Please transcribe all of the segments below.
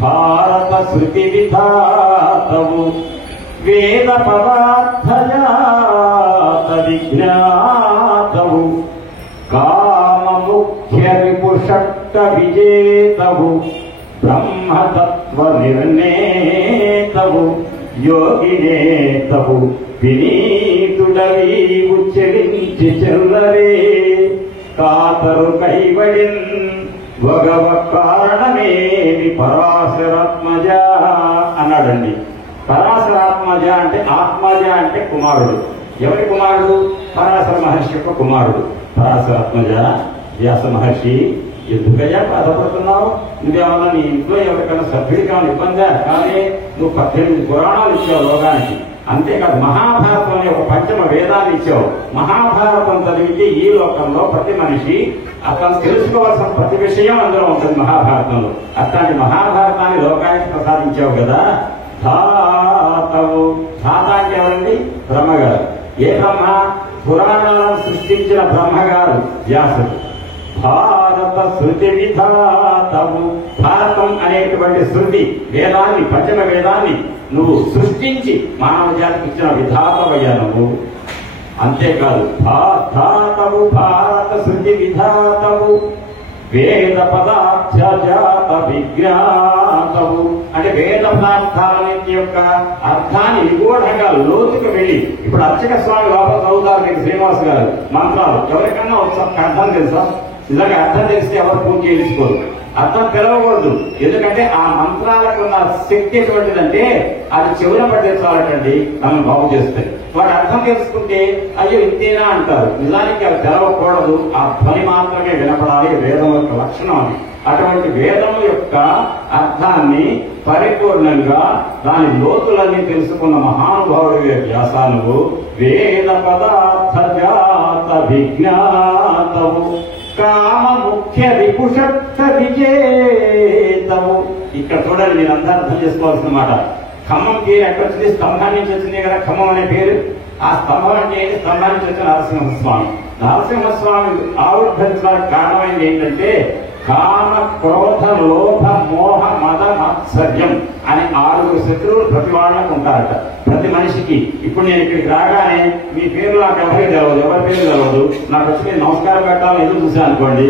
భారత శృతి విధాతవు వేద పదార్థజాత విజ్ఞాతవు కామ ముఖ్య రిపుషట్ట విజేతవు బ్రహ్మతత్వ నిర్ణేతవు యోగినేతవు వినీతుడవి ఉచ్చరించి చెల్లరే కాతరు కైవడిన్ భగవ కారణమేమి పరాశరాత్మజ అన్నాడండి. పరాశరాత్మజ అంటే ఆత్మజ అంటే కుమారుడు. ఎవరి కుమారుడు? పరాశర మహర్షి యొక్క కుమారుడు. పరాశరాత్మజ వ్యాస మహర్షి, ఎందుకయ్యా బాధపడుతున్నావు? నువ్వేమన్నా నీ ఇంట్లో ఎవరికైనా సభ్యుడికి ఏమైనా ఇబ్బందా? కానీ నువ్వు 18 పురాణాలు ఇచ్చావు లోకానికి. అంతేకాదు మహాభారతం అనే ఒక పంచమ వేదాన్ని ఇచ్చావు. మహాభారతం చదివితే ఈ లోకంలో ప్రతి మనిషి అతను తెలుసుకోవాల్సిన ప్రతి విషయం అందులో ఉంటుంది మహాభారతంలో. అట్లాంటి మహాభారతాన్ని లోకానికి ప్రసాదించావు కదా. ధాతవు, ధాత అంటే ఎవరండి? బ్రహ్మగారు. ఏ బ్రహ్మ? పురాణాలను సృష్టించిన బ్రహ్మగారు వ్యాసుడు. భారత శృతి విధాతవు, భారతం అనేటువంటి శృతి వేదాన్ని, పంచమ వేదాన్ని నువ్వు సృష్టించి మానవ జాతికి ఇచ్చిన విధాతవయ్యా నువ్వు. అంతేకాదు ధాతవు భారత శృతి విధాతవు వేద పదార్థ జాత విజ్ఞాతవు అంటే వేద పదార్థాల యొక్క అర్థాన్ని నిగూఢంగా లోతుకు వెళ్ళి, ఇప్పుడు అర్చక స్వామి లోపల చదువుతారు మీకు శ్రీనివాస్ గారు మంత్రాలు. ఎవరికన్నా ఒకసారి అర్థం తెలుసా? నిజంగా అర్థం తెలిస్తే ఎవరు పూజ చేయించుకోరు. అర్థం తెలవకూడదు. ఎందుకంటే ఆ మంత్రాలకు ఉన్న శక్తి ఎటువంటిదంటే అది చెవుల పట్టించాలటండి, తమను బాగు చేస్తాయి. వాడు అర్థం తెలుసుకుంటే అయ్యో ఇంతేనా అంటారు. నిజానికి అది తెలవకూడదు. ఆ ధ్వని మాత్రమే వినపడాలి. వేదం యొక్క లక్షణం అది. అటువంటి వేదం యొక్క అర్థాన్ని పరిపూర్ణంగా దాని లోతులన్నీ తెలుసుకున్న మహానుభావుడు వ్యాసానువు. వేద పదార్థ జాత విజ్ఞాతవు కామ ముఖ్య రిపుషట్ట విజేతవు. ఇక్కడ చూడండి, మీరు అందరూ అర్థం చేసుకోవాల్సిన మాట. ఖమ్మం పేరు ఎక్కడ వచ్చింది? స్తంభం నుంచి వచ్చింది కదా ఖమ్మం అనే పేరు. ఆ స్తంభం అంటే ఏంటి? స్తంభం నుంచి వచ్చిన నరసింహస్వామి. నరసింహస్వామి ఆవిర్భవించడానికి కారణమైంది ఏంటంటే కామ క్రోధ లోభ మోహ మద మాత్సర్యం అనే 6 శత్రువులు ప్రతి వాళ్ళకు ఉంటారట, ప్రతి మనిషికి. ఇప్పుడు నేను ఇక్కడికి రాగానే మీ పేరు నాకు ఎవరికి తెలవదు, ఎవరి పేరు తెలవదు. నాకు వచ్చి నేను నమస్కారం పెట్టాలని ఎదురు చూసాను అనుకోండి.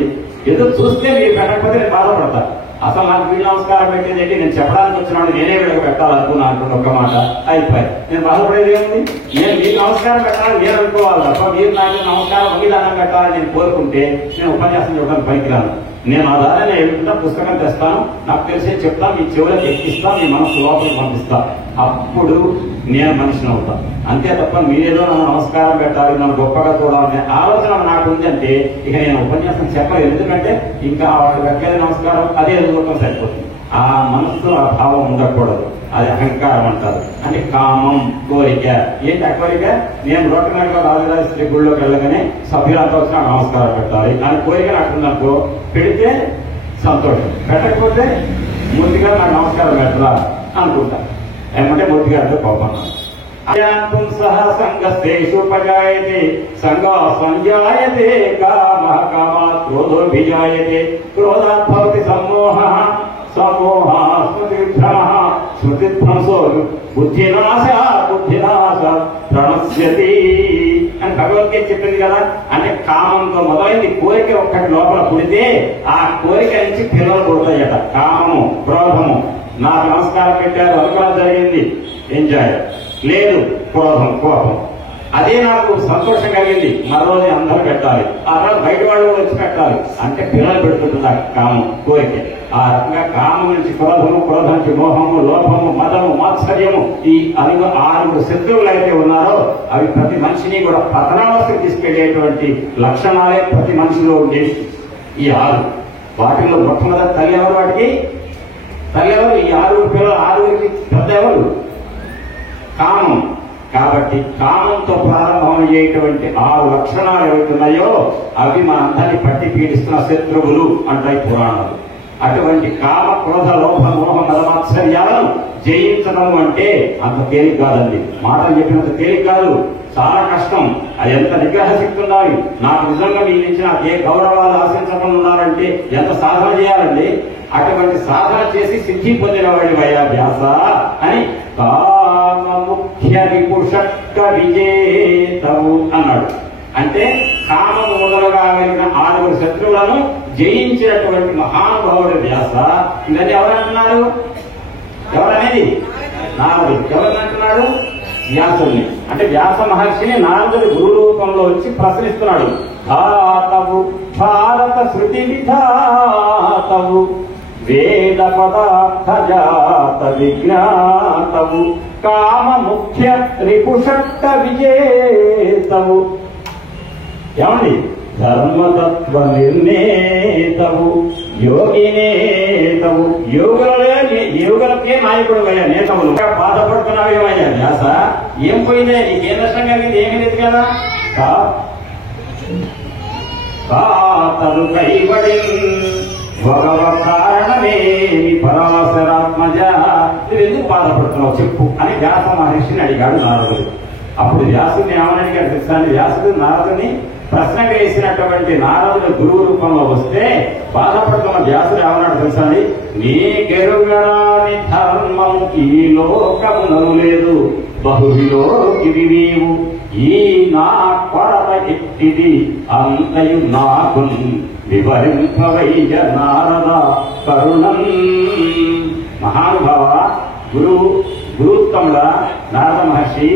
ఎదురు చూస్తే మీరు పెట్టకపోతే నేను బాధపడతా. అసలు నాకు వీళ్ళు నమస్కారం పెట్టేది ఏంటి? నేను చెప్పడానికి వచ్చినాడు, నేనే వీళ్ళకి పెట్టాలనుకున్నా అనుకున్న ఒక్క మాట అయిపోయి నేను బాధపడేది ఏముంది? నేను మీకు నమస్కారం పెట్టాలని నేను అనుకోవాలి తప్ప మీరు నాకు నమస్కారం బలిదానం పెట్టాలని నేను కోరుకుంటే నేను ఉపన్యాసం చూడడానికి పనికిరాను. నేను ఆ దారిని ఎదుగుతా పుస్తకం తెస్తాను, నాకు తెలిసే చెప్తాను, మీ చెవులకు ఎక్కిస్తాను, మీ మనసు లోపలికి పంపిస్తాను. అప్పుడు నేను మనిషిని అవుతాను. అంతే తప్ప మీరేదో నన్ను నమస్కారం పెట్టాలి, నన్ను గొప్పగా చూడాలనే ఆలోచన నాకు ఉందంటే ఇక నేను ఉపన్యాసం చెప్పలేదు. ఎందుకంటే ఇంకా వాళ్ళకి పెట్టేది నమస్కారం, అదే ఎదుగుతాం సరిపోతుంది. ఆ మనస్సులో ఆ భావం ఉండకూడదు. అది అహంకారం అంటారు. అంటే కామం, కోరిక. ఏంటి ఆ కోరిక? నేను రోడ్డుగా రాజరాజేశ్వరి గుళ్ళోకి వెళ్ళగానే సభ్యులంతా వచ్చి నాకు నమస్కారం పెట్టాలి అని కోరిక నాకు ఉందనుకో, పెడితే సంతోషం, పెట్టకపోతే మూర్తిగా నాకు నమస్కారం పెట్టరా అనుకుంటా. ఏమంటే మూర్తిగా అంటే కోపం. సహ సంగస్తేషుపజాయతే సంగా సంజాయతే కామ కామాత్ క్రోధోభిజాయతే క్రోధాత్ భవతి సమ్మోహ సమోహ స్మృతిభ్రమ స్మృతిధ్వంసో బుద్ధినాశ ప్రణశ్యతి అని భగవద్గీత చెప్పింది కదా. అంటే కామంతో మొదలైంది కోరిక ఒక్కటి లోపల పుడితే ఆ కోరిక నుంచి పిల్లలు పుడతాయట. కామము, క్రోధము. నాకు నమస్కారం పెట్టారు, అనుకూలం జరిగింది, ఎంజాయ్. లేదు క్రోధం, కోపం. అదే నాకు సంతోషం కలిగింది, మరోజు అందరూ పెట్టాలి, ఆ రోజు బయట వాళ్ళు వచ్చి పెట్టాలి అంటే పిల్లలు పెడుతుంటుంది ఆ కామం, కోరిక. ఆ రకంగా కామం నుంచి క్రోధము, క్రోధం నుంచి మోహము, లోభము, మదము, మాత్సర్యము, ఈ 6 శత్రువులు అయితే ఉన్నారో అవి ప్రతి మనిషిని కూడా పతనావస్థకు తీసుకెళ్లేటువంటి లక్షణాలే ప్రతి మనిషిలో ఉండే ఈ 6. వాటిలో మొట్టమొదటి తల్లి ఎవరు? వాటికి తల్లి ఎవరు? ఈ 6 పిల్లలు, 6కి పెద్ద ఎవరు? కామం. కాబట్టి కామంతో ప్రారంభమయ్యేటువంటి 6 లక్షణాలు ఏవైతున్నాయో అవి మనందరినీ పట్టి పీడిస్తున్న శత్రువులు అంటాయి పురాణాలు. అటువంటి కామ, క్రోధ, లోభ, మోహ, మదమాత్సర్యాలను జయించడం అంటే అంత తేలిక కాదండి. మాటలు చెప్పినంత తేలిక కాదు, చాలా కష్టం. అది ఎంత నిగ్రహ శక్తి ఉండాలి. నాకు నిజంగా మీ నుంచి నాకు ఏ గౌరవాలు ఆశించకుండా ఉండాలంటే ఎంత సాధన చేయాలండి. అటువంటి సాధన చేసి సిద్ధి పొందిన వాడి వయా వ్యాస అని కామ ముఖ్య రిపుషట్క విజేతవు అన్నాడు. అంటే కామము మొదలుగా కలిగిన 6 శత్రువులను జయించినటువంటి మహానుభావుడు వ్యాస. ఇదని ఎవరంటున్నారు? ఎవరనేది? నారదుడు. ఎవరినంటున్నాడు? వ్యాసుని. అంటే వ్యాస మహర్షిని నారదుడు గురు రూపంలో వచ్చి ప్రశ్నిస్తున్నాడు. ధాతవు భారత శృతి విధాతవు వేద పదార్థ జాత విజ్ఞాతవు కామ ముఖ్య రిపుషట్ట విజేతవు. ఏమండి? ధర్మతత్వ నిర్ణేతవు యోగినేతవు. యోగులకే నాయకుడు అయ్యా, నేతవులు. బాధపడుతున్నావేమయ్యా వ్యాస? ఏం పోయిందే? నీకేం నష్టం కలిగింది? ఏమీ లేదు కదా. కాతలు కైబడి భగవ కారణమేమి పరాశరాత్మజ, నువ్వు ఎందుకు బాధపడుతున్నావు చెప్పు అని వ్యాస మహర్షిని అడిగాడు నారదుడు. అప్పుడు వ్యాసుని ఏమని అడిగాడు తెలుసా? వ్యాసుడు నారదుని ప్రశ్న వేసినటువంటి నారదుడు గురువు రూపంలో వస్తే బాధపడుతున్న వ్యాసుడు ఏమన్నాడు తెలుసా? నీకెరుగరాని ధర్మం ఈ లోకమునను లేదు, బహువిలో ఇది నీవు ఈ నా కొరత ఎట్టిది అంతయు నాకు వివరింపవయ్య నారద కరుణం. మహానుభావ, గురుత్తముల నారద మహర్షి,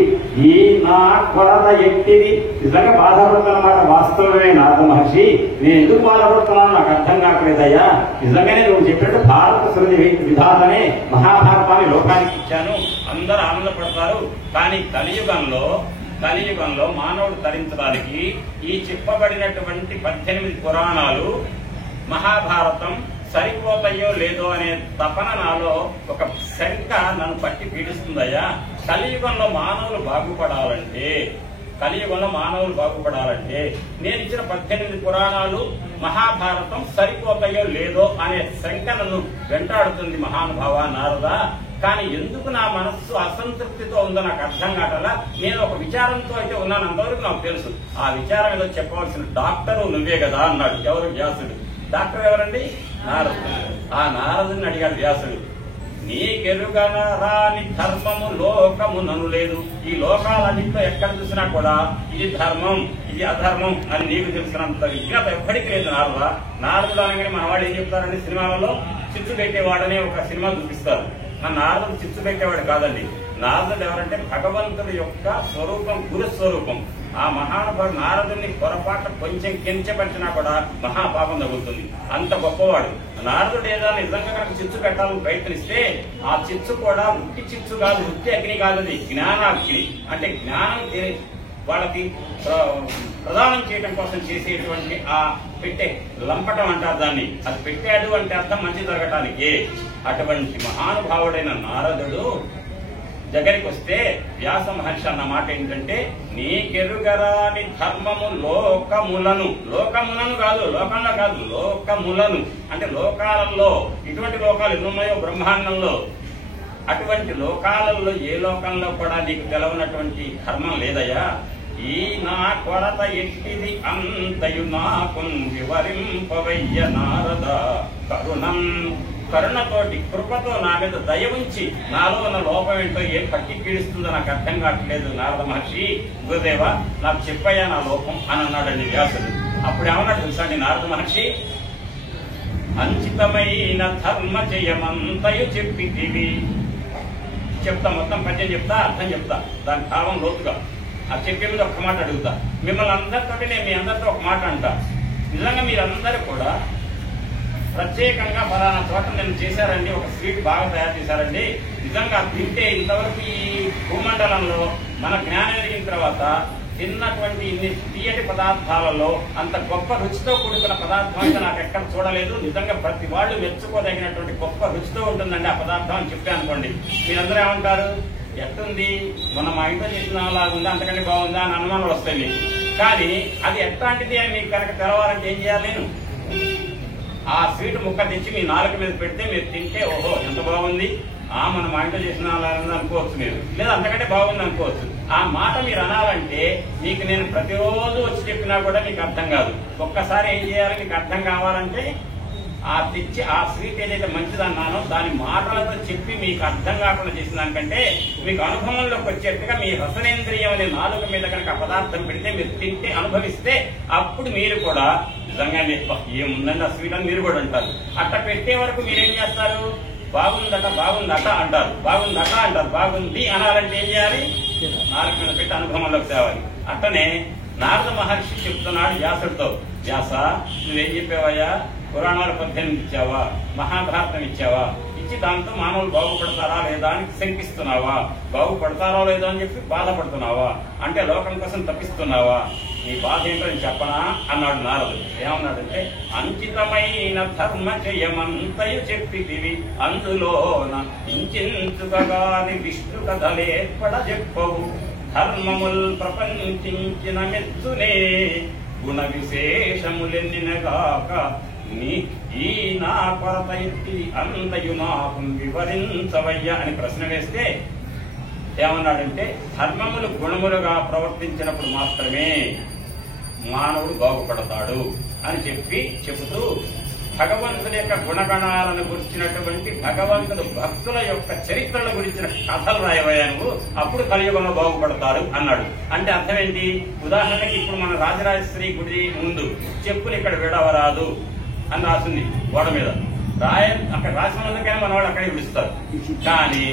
ఈ నా కొరత ఎట్టిది? నిజంగా బాధపడుతున్నమాట వాస్తవమే నారద మహర్షి. నేను ఎందుకు బాధపడుతున్నాను నాకు అర్థం కాకలేదయ్యా. నిజంగానే నువ్వు చెప్పినట్టు భారత శృతి విధాతనే మహాభారతాన్ని లోకానికి ఇచ్చాను, అందరూ ఆనందపడతారు. కానీ కలియుగంలో మానవుడు తరించడానికి ఈ చెప్పబడినటువంటి 18 పురాణాలు మహాభారతం సరిపోతాయో లేదో అనే తపన నాలో ఒక శంక నన్ను పట్టి పీడిస్తుందయ్యా. కలియుగంలో మానవులు బాగుపడాలంటే నేను ఇచ్చిన 18 పురాణాలు మహాభారతం సరిపోతాయో లేదో అనే శంక నన్ను వెంటాడుతుంది మహానుభావ నారద. కానీ ఎందుకు నా మనస్సు అసంతృప్తితో ఉందో నాకు అర్థం కావట్లా. నేను ఒక విచారంతో అయితే ఉన్నాను, అంతవరకు నాకు తెలుసు. ఆ విచారం ఏదో చెప్పవలసిన డాక్టరు నువ్వే కదా అన్నాడు. ఎవరు? వ్యాసుడు. డాక్టర్ ఎవరండి? నారదుడు. ఆ నారదుని అడిగాడు వ్యాసుడు, నీకెరుగరాని ధర్మము లోకమునను లేదు. ఈ లోకాలన్నింటిలో ఎక్కడ చూసినా కూడా ఇది ధర్మం, ఇది అధర్మం అని నీకు తెలిసినంత విజ్ఞత ఎప్పటికీ లేదు నారద. నారదుడు అనగానే మన వాళ్ళు ఏం చెప్తారండి, సినిమాలలో చిచ్చు పెట్టేవాడనే ఒక సినిమా చూపిస్తారు. ఆ నారదుడు చిచ్చు పెట్టేవాడు కాదండి. నారదుడు ఎవరంటే భగవంతుడి యొక్క స్వరూపం, గురుస్వరూపం. ఆ మహానుభావుడు నారదుడిని పొరపాటు కొంచెం కించపరిచినా కూడా మహాపాపం తగులుతుంది. అంత గొప్పవాడు నారదుడు. ఏదైనా నిజంగా కనుక చిచ్చు పెట్టాలని ప్రయత్నిస్తే ఆ చిచ్చు కూడా ఉట్టి చిచ్చు కాదు, ఉట్టి అగ్ని కాదు, అది జ్ఞానాగ్ని. అంటే జ్ఞానం వాళ్ళకి ప్రదానం చేయడం కోసం చేసేటువంటి ఆ పెట్టే లంపటం అంటారు దాన్ని. అది పెట్టాడు అంటే అర్థం మంచి జరగటానికి. అటువంటి మహానుభావుడైన నారదుడు దగ్గరికి వస్తే వ్యాస మహర్షి అన్న మాట ఏంటంటే, నీకెరుగరాని ధర్మము లోకములను కాదు, లోకంలో కాదు, లోకములను. అంటే లోకాలలో ఇటువంటి లోకాలు ఎన్నున్నాయో బ్రహ్మాండంలో, అటువంటి లోకాలలో ఏ లోకంలో కూడా నీకు తెలవనటువంటి ధర్మం లేదయ్యా. ఈ నా కొరత ఎట్టిది అంతయు నాకు వివరింపవయ్య నారద కరుణం. కరుణతోటి కృపతో నా మీద దయ ఉంచి నాలో ఉన్న లోపం ఏంటో ఏం పట్టి పీడిస్తుందో నాకు అర్థం కావట్లేదు నారద మహర్షి. గురుదేవ నాకు చెప్పయ్యా నా లోపం అని అన్నాడండి వ్యాసుడు. అప్పుడు ఏమన్నాడు తెలుసండి నారద మహర్షి, అంచితమైన ధర్మ జయమంతయు చెప్పితివి. చెప్తా, మొత్తం పద్యం చెప్తా, అర్థం చెప్తా, దాని భావం లోతుగా. అది చెప్పే మీద ఒక్క మాట అడుగుతా. మిమ్మల్ని అందరితో నేను మీ అందరితో ఒక మాట అంటా. నిజంగా మీరందరూ కూడా ప్రత్యేకంగా ఫలానా చోట నేను చేశారండి, ఒక స్వీట్ బాగా తయారు చేశారండి, నిజంగా తింటే ఇంతవరకు ఈ భూమండలంలో మన జ్ఞానం ఎదిగిన తర్వాత తిన్నటువంటి ఇన్ని తీయటి పదార్థాలలో అంత గొప్ప రుచితో కూడుకున్న పదార్థం అయితే నాకు ఎక్కడ చూడలేదు. నిజంగా ప్రతి వాళ్ళు మెచ్చుకోదగినటువంటి గొప్ప రుచితో ఉంటుందండి ఆ పదార్థం అని చెప్పి అనుకోండి. మీరందరూ ఏమంటారు, ఎట్టుంది మొన్న మా ఇంట్లో చేసిన లాగుందా, అంతకంటే బాగుందా అని అనుమానాలు వస్తాయి మీకు. కానీ అది ఎట్లాంటిది అని మీకు కనుక తెలవాలంటే ఏం చేయాలి? నేను ఆ స్వీట్ ముక్క తెచ్చి మీ నాలుక మీద పెడితే మీరు తింటే ఓహో ఎంత బాగుంది, మనం మా ఇంట్లో చేసిన అనుకోవచ్చు మీరు, లేదా అంతకంటే బాగుంది అనుకోవచ్చు. ఆ మాట మీరు అనాలంటే మీకు నేను ప్రతిరోజు వచ్చి చెప్పినా కూడా మీకు అర్థం కాదు. ఒక్కసారి ఏం చేయాలి, మీకు అర్థం కావాలంటే ఆ తెచ్చి ఆ స్వీట్ ఏదైతే మంచిదన్నానో దాని మాటలతో చెప్పి మీకు అర్థం కాకుండా చేసిన దానికంటే మీకు అనుభవంలోకి వచ్చేట్టుగా మీ రసనేంద్రియం అనే నాలుక మీద కనుక ఆ పదార్థం పెడితే మీరు తింటే అనుభవిస్తే అప్పుడు మీరు కూడా నిజంగానే ఏముందండి ఆ స్వీట్ అని మీరు కూడా అంటారు. అట్లా పెట్టే వరకు మీరేం చేస్తారు? బాగుందట బాగుందట అంటారు, బాగుందట అంటారు. బాగుంది అనాలంటే ఏం చేయాలి? నాలుగు మీద పెట్టి అనుభవంలోకి తేవాలి. అట్టనే నారద మహర్షి చెప్తున్నాడు వ్యాసుడితో, వ్యాస నువ్వేం చెప్పావయ్యా? పురాణాలు 18 ఇచ్చావా, మహాభారతం ఇచ్చావా, ఇచ్చి దాంతో మానవులు బాగుపడతారా లేదా అని శంకిస్తున్నావా? బాగుపడతారా లేదా అని చెప్పి బాధపడుతున్నావా? అంటే లోకం కోసం తప్పిస్తున్నావా? నీ బాధ ఏంటో నేను చెప్పనా అన్నాడు నారదుడు. ఏమన్నాడంటే, అంకితమైన ధర్మ జయమంతయు చెప్పితివి, అందులోన ఇంచుకగాని విష్ణు కథలేర్పడ చెప్పవు, ధర్మముల్ ప్రపంచించిన మెచ్చునే గుణ విశేషములెన్నినగాక నీ ఈ నా కొరత ఎత్తి అంతయు నాకు వివరించవయ్యా అని ప్రశ్న వేస్తే ఏమన్నాడంటే, ధర్మములు గుణములుగా ప్రవర్తించినప్పుడు మాత్రమే మానవుడు బాగుపడతాడు అని చెబుతూ భగవంతుడి యొక్క గుణగణాలను గురించినటువంటి భగవంతుడు భక్తుల యొక్క చరిత్రల గురించిన కథలు రాయవయ్యా నువ్వు, అప్పుడు కలియుగంలో బాగుపడతారు అన్నాడు. అంటే అర్థం ఏంటి? ఉదాహరణకి ఇప్పుడు మన రాజరాజేశ్వరి గుడి ముందు చెప్పులు ఇక్కడ విడవరాదు అని రాసింది గోడ మీద. అక్కడ రాసినందుకైనా మన వాళ్ళు అక్కడే విడుస్తారు. కానీ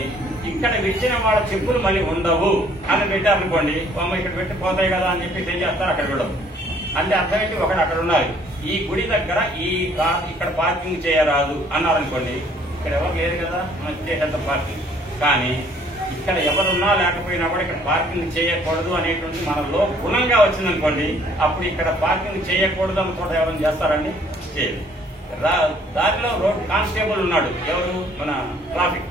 ఇక్కడ విడిచిన వాళ్ళ చెప్పులు మళ్ళీ ఉండవు అని పెట్టారనుకోండి, అమ్మ ఇక్కడ పెట్టి పోతాయి కదా అని చెప్పి ఏం చేస్తారు? అక్కడ విడవు. అంటే అర్థం ఏంటి? ఒకటి అక్కడ ఉన్నారు, ఈ గుడి దగ్గర ఈ కార్ ఇక్కడ పార్కింగ్ చేయరాదు అన్నారనుకోండి, ఇక్కడ ఎవరు లేరు కదా, మనం చేసేంత పార్కింగ్. కానీ ఇక్కడ ఎవరున్నా లేకపోయినా కూడా ఇక్కడ పార్కింగ్ చేయకూడదు అనేటువంటి మనలో గుణంగా వచ్చిందనుకోండి, అప్పుడు ఇక్కడ పార్కింగ్ చేయకూడదు అనుకోవడం ఎవరైనా చేస్తారండి? చేయదు. దారిలో రోడ్ కానిస్టేబుల్ ఉన్నాడు, ఎవరు? మన ట్రాఫిక్.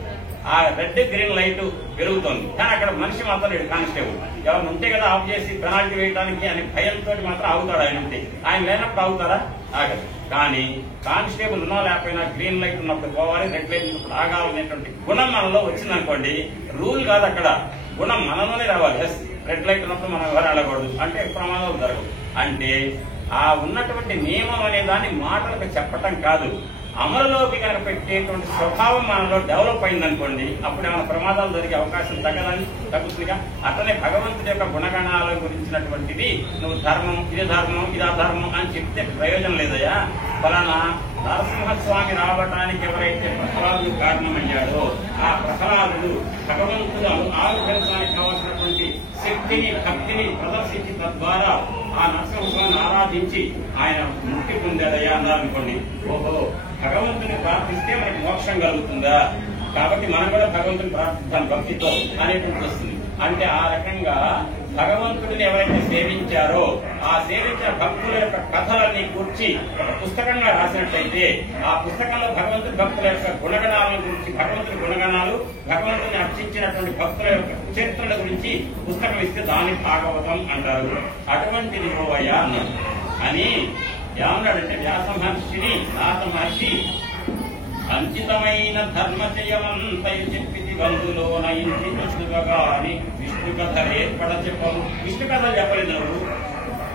ఆ రెడ్ గ్రీన్ లైట్ పెరుగుతోంది, కానీ అక్కడ మనిషి మాత్రం లేడు కానిస్టేబుల్. ఎవరు ఉంటే కదా ఆఫ్ చేసి పెనాల్టీ వేయడానికి అని భయంతో మాత్రం ఆగుతాడు. ఆయన ఉంటే, ఆయన లేనప్పుడు ఆగుతారా? ఆగదు. కానీ కానిస్టేబుల్ ఉన్నా లేకపోయినా గ్రీన్ లైట్ ఉన్నప్పుడు పోవాలి, రెడ్ లైట్ ఉన్నప్పుడు ఆగాలనేటువంటి గుణం మనలో వచ్చిందనుకోండి, రూల్ కాదు అక్కడ, గుణం మనలోనే రావాలి. ఎస్, రెడ్ లైట్ ఉన్నప్పుడు మనం ఎవరు వెళ్ళకూడదు అంటే ప్రమాదాలు జరగవు. అంటే ఆ ఉన్నటువంటి నియమం అనే దాన్ని మాటలకు చెప్పటం కాదు, అమలులోకి కనుక పెట్టేటువంటి స్వభావం మనలో డెవలప్ అయిందనుకోండి, అప్పుడు ఏమైనా ప్రమాదాలు జరిగే అవకాశం తగ్గుతుందిగా. అట్లనే భగవంతుడి యొక్క గుణగణాల గురించినటువంటిది నువ్వు ధర్మం, ఇది ధర్మం, ఇది అధర్మం అని చెప్తే ప్రయోజనం లేదయ్యా. ఫలానా నరసింహస్వామి రావటానికి ఎవరైతే ప్రహ్లాదుడు కారణమయ్యాడో ఆ ప్రహ్లాదుడు భగవంతుడు ఆవిర్భవించడానికి కావాల్సినటువంటి శక్తిని, భక్తిని ప్రదర్శించి తద్వారా ఆ నరసింహస్వామిని ఆరాధించి ఆయన ముక్తి పొందాడయ్యా అన్నారనుకోండి, ఓహో భగవంతుని ప్రార్థిస్తే మనకి మోక్షం కలుగుతుందా, కాబట్టి మనం కూడా భగవంతుని ప్రార్థిస్తాం భక్తితో అనేటువంటి వస్తుంది. అంటే ఆ రకంగా భగవంతుడిని ఎవరైతే సేవించారో ఆ సేవించిన భక్తుల యొక్క కథలన్నీ కూర్చి ఒక పుస్తకంగా రాసినట్లయితే ఆ పుస్తకంలో భగవంతుడి భక్తుల యొక్క గుణగణాలను గురించి, భగవంతుడి గుణగణాలు, భగవంతుని అర్చించినటువంటి భక్తుల యొక్క చరిత్రల గురించి పుస్తకం ఇస్తే దాన్ని భాగవతం అంటారు. అటువంటిది పోవయ్యా అన్నాడు. అని ఏమన్నాడంటే వ్యాస మహర్షిని నారద మహర్షి అంకితమైన ధర్మచయమంతయు చెప్పితి బంధులోన ఇంటి విష్ణుగాని విష్ణు కథ ఏర్పడ చెప్పము. విష్ణు కథలు చెప్పలేదు నువ్వు,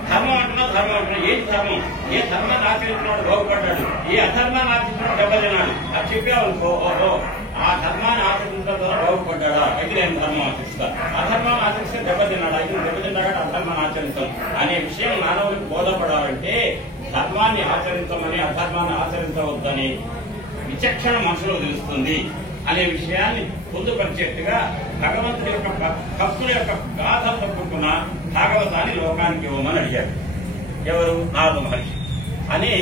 ధర్మం అంటున్నావు. ధర్మం అంటున్నావు, ఏంటి ధర్మం? ఏ ధర్మాన్ని ఆచరించినాడు బాగుపడ్డాడు, ఏ అధర్మాన్ని ఆచరించినాడు దెబ్బతిన్నాడు అది చెప్పావు. ఓహో ఆ ధర్మాన్ని ఆచరించడం ద్వారా బాగుపడ్డాడా, అయితే నేను ధర్మం ఆచరిస్తా, అధర్మాన్ని ఆచరిస్తే దెబ్బతిన్నాడు, అయితే దెబ్బతిన్నాడు అధర్మాన్ని ఆచరిస్తాం అనే విషయం మానవులకు బోధపడాలంటే ధర్మాన్ని ఆచరించమని అధర్మాన్ని ఆచరించవద్దని విచక్షణ మనసులో తెలుస్తుంది అనే విషయాన్ని పొందుపరిచేట్టుగా భగవంతుడి యొక్క భక్తుల యొక్క గాథ తప్పుకున్న భాగవతాన్ని లోకానికి ఇవ్వమని అడిగారు. ఎవరు? నారద మహర్షి. అని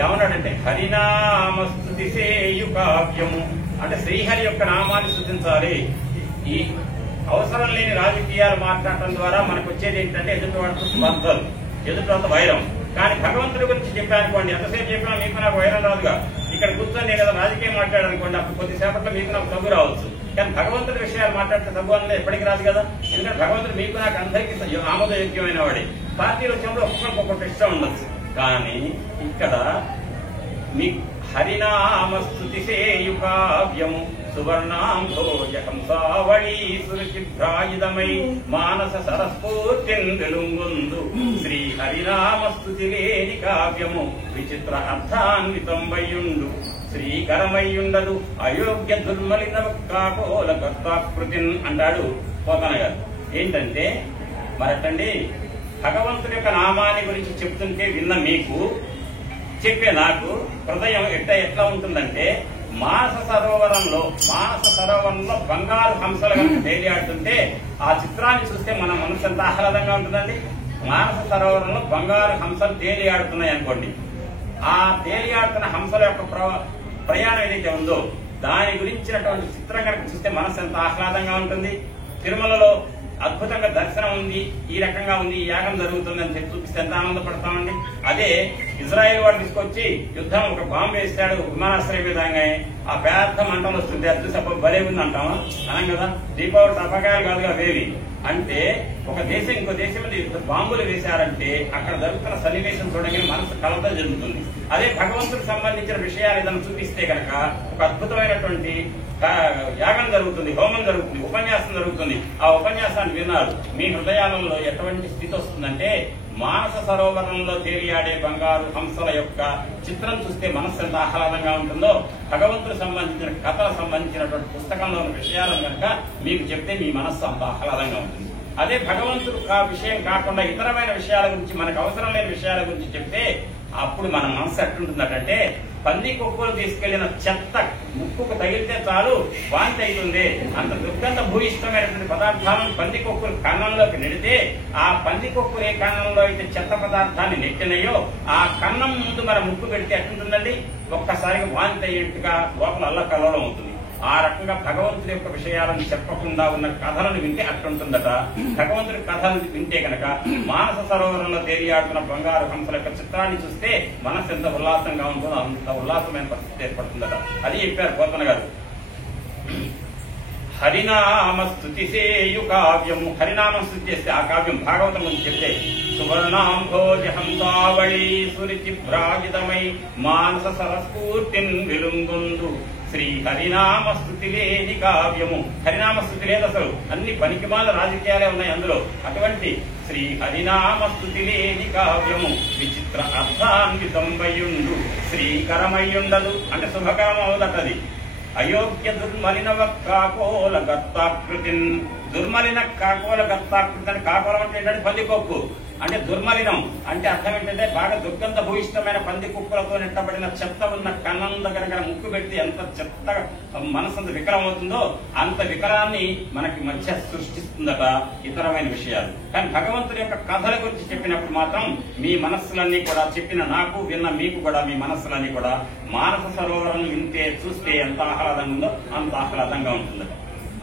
ఏమన్నాడంటే హరినామస్తుతి సేయు కావ్యము, అంటే శ్రీహరి యొక్క నామాన్ని స్తుతించాలి. ఈ అవసరం లేని రాజకీయాలు మాట్లాడటం ద్వారా మనకు వచ్చేది ఏంటంటే ఎదుటివాడితో స్పర్ధలు, ఎదుటివాడితో వైరం. కానీ భగవంతుడి గురించి చెప్పానుకోండి, ఎంతసేపు చెప్పినా మీకు నాకు వైరం రాదుగా. ఇక్కడ కూర్చొని కదా రాజకీయం మాట్లాడాలనుకోండి, అప్పుడు కొద్దిసేపట్లో మీకు నాకు తగ్గు రావచ్చు. కానీ భగవంతుడి విషయాలు మాట్లాడితే తగ్గు అనేది ఎప్పటికీ రాదు కదా. ఎందుకంటే భగవంతుడు మీకు నాకు అందరికీ ఆమోదయోగ్యమైన వాడే. పార్టీల విషయంలో ఒక్కొక్కరికి ఒక్కొక్కటి ఇష్టం ఉండొచ్చు. కానీ ఇక్కడ మీ హరినామస్తుతి సేయు కావ్యము సువర్ణాంభోజ హంసావళీ సురుచిభ్రాయుధమై మానస సరస్ఫూర్తిన్ వెలుంగొందు శ్రీ హరినామస్తుతి లేని కావ్యము విచిత్ర అర్థాన్వితంబయ్యుండు శ్రీకరమయ్యుండదు అయోగ్య దుర్మలిన కాకోల కర్తాకృతిన్ అంటాడు పోతన గారు. ఏంటంటే మరటండి, భగవంతుడి యొక్క నామాన్ని గురించి చెప్తుంటే విన్న మీకు, చెప్పే నాకు హృదయం ఎట్లా ఉంటుందంటే, మానస సరోవరంలో బంగారు హంసలు కనుక తేలియాడుతుంటే ఆ చిత్రాన్ని చూస్తే మన మనసు ఎంత ఆహ్లాదంగా ఉంటుందండి. మానస సరోవరంలో బంగారు హంసలు తేలియాడుతున్నాయి అనుకోండి, ఆ తేలియాడుతున్న హంసల యొక్క ప్రయాణం ఏదైతే ఉందో దాని గురించినటువంటి చిత్రం కనుక చూస్తే మనసు ఎంత ఆహ్లాదంగా ఉంటుంది. తిరుమలలో అద్భుతంగా దర్శనం ఉంది, ఈ రకంగా ఉంది, ఈ యాగం జరుగుతుంది అని చెప్పి చూపిస్తే ఎంత ఆనందపడతామండి. అదే ఇజ్రాయెల్ వాడు తీసుకొచ్చి యుద్ధం ఒక బాంబు వేస్తాడు విమానాశ్రయం విధంగా, ఆ పెద్ద మంటలు వస్తుంది, అది చూసి భలే ఉంది అంటామా? అనం కదా. దీపావళి తప్పకాయలు కాదుగా వేవి అంటే, ఒక దేశం ఇంకో దేశం మీద యుద్ధ బాంబులు వేశారంటే అక్కడ జరుగుతున్న సన్నివేశం చూడగానే మనసు కలత జరుగుతుంది. అదే భగవంతుడికి సంబంధించిన విషయాలు ఏదైనా చూపిస్తే కనుక ఒక అద్భుతమైనటువంటి యాగం జరుగుతుంది, హోమం జరుగుతుంది, ఉపన్యాసం జరుగుతుంది. ఆ ఉపన్యాసాన్ని విన్నారు, మీ హృదయాలలో ఎటువంటి స్థితి వస్తుందంటే, మానస సరోవరంలో తేలియాడే బంగారు హంసల యొక్క చిత్రం చూస్తే మనస్సు ఎంత ఆహ్లాదంగా ఉంటుందో, భగవంతుడు సంబంధించిన కథలకు సంబంధించినటువంటి పుస్తకంలో ఉన్న విషయాలను కనుక మీకు చెప్తే మీ మనస్సు అంత ఆహ్లాదంగా ఉంటుంది. అదే భగవంతుడు ఆ విషయం కాకుండా ఇతరమైన విషయాల గురించి, మనకు అవసరం లేని విషయాల గురించి చెప్తే అప్పుడు మన మనస్సు ఎట్లుంటుందంటే, పంది కుక్కలు తీసుకెళ్లిన చెత్త ముక్కుకు తగిలితే చాలు వాంతి అవుతుంది. అంత దుర్గంధ భూయిష్టమైనటువంటి పదార్థాలను పంది కుక్కలు కన్నంలోకి నెడితే, ఆ పంది కుక్కలు ఏ కన్నంలో అయితే చెత్త పదార్థాన్ని నెట్టినయో ఆ కన్నం ముందు మన ముక్కు పెడితే ఎట్లుంటుందండి? ఒక్కసారిగా వాంతి అయ్యేట్టుగా లోపల అల్లకల్లోలం అవుతుంది. ఆ రకంగా భగవంతుడి యొక్క విషయాలను చెప్పకుండా ఉన్న కథలను వింటే అట్లుంటుందట. భగవంతుడి కథలు వింటే కనుక మానస సరోవరంలో తేలియాడుతున్న బంగారు హంసల యొక్క చిత్రాన్ని చూస్తే మనసు ఎంత ఉల్లాసంగా ఉంటుందో అంత ఉల్లాసమైన పరిస్థితి ఏర్పడుతుందట. అది చెప్పారు పోతన గారు. హరినామస్తుతి సేయు కావ్యము, హరినామస్తుతి చేస్తే ఆ కావ్యం భాగవతం గురించి చెప్తే, సువర్ణాంభోజ హంసావళీ సురుచిభ్రాజితమై మానస సరస్ఫూర్తిన్ వెలుంగొందు శ్రీ హరినామస్తుతి లేని కావ్యము. హరినామస్తుతి లేదు అసలు, అన్ని పనికిమాల రాజకీయాలే ఉన్నాయి అందులో. అటువంటి శ్రీ హరినామస్తుతి లేని కావ్యము విచిత్ర అర్థాన్వితంబయ్యుండు శ్రీకరమయ్యుండదు అంటే శుభకరం అవుదటది. అయోగ్య దుర్మలిన కాకోల గర్తాకృతిన్, దుర్మలిన కాకోల గర్తాకృతి అని, కాకోలం అంటే ఏంటంటే పందికొక్కు అంటే దుర్మలినం అంటే అర్థం ఏంటంటే బాగా దుర్గంధ భూయిష్టమైన పంది కుక్కలతో నెట్టబడిన చెత్త ఉన్న కన్నం దగ్గర ముక్కు పెడితే ఎంత చెత్త మనసు అంత వికరం అవుతుందో అంత వికరాన్ని మనకి మధ్య సృష్టిస్తుందట ఇతరమైన విషయాలు. కానీ భగవంతుడి యొక్క కథల గురించి చెప్పినప్పుడు మాత్రం మీ మనస్సులన్నీ కూడా, చెప్పిన నాకు విన్న మీకు కూడా మీ మనస్సులన్నీ కూడా మానస సరోవరం వింటే చూస్తే ఎంత ఆహ్లాదంగా ఉందో అంత ఆహ్లాదంగా ఉంటుందట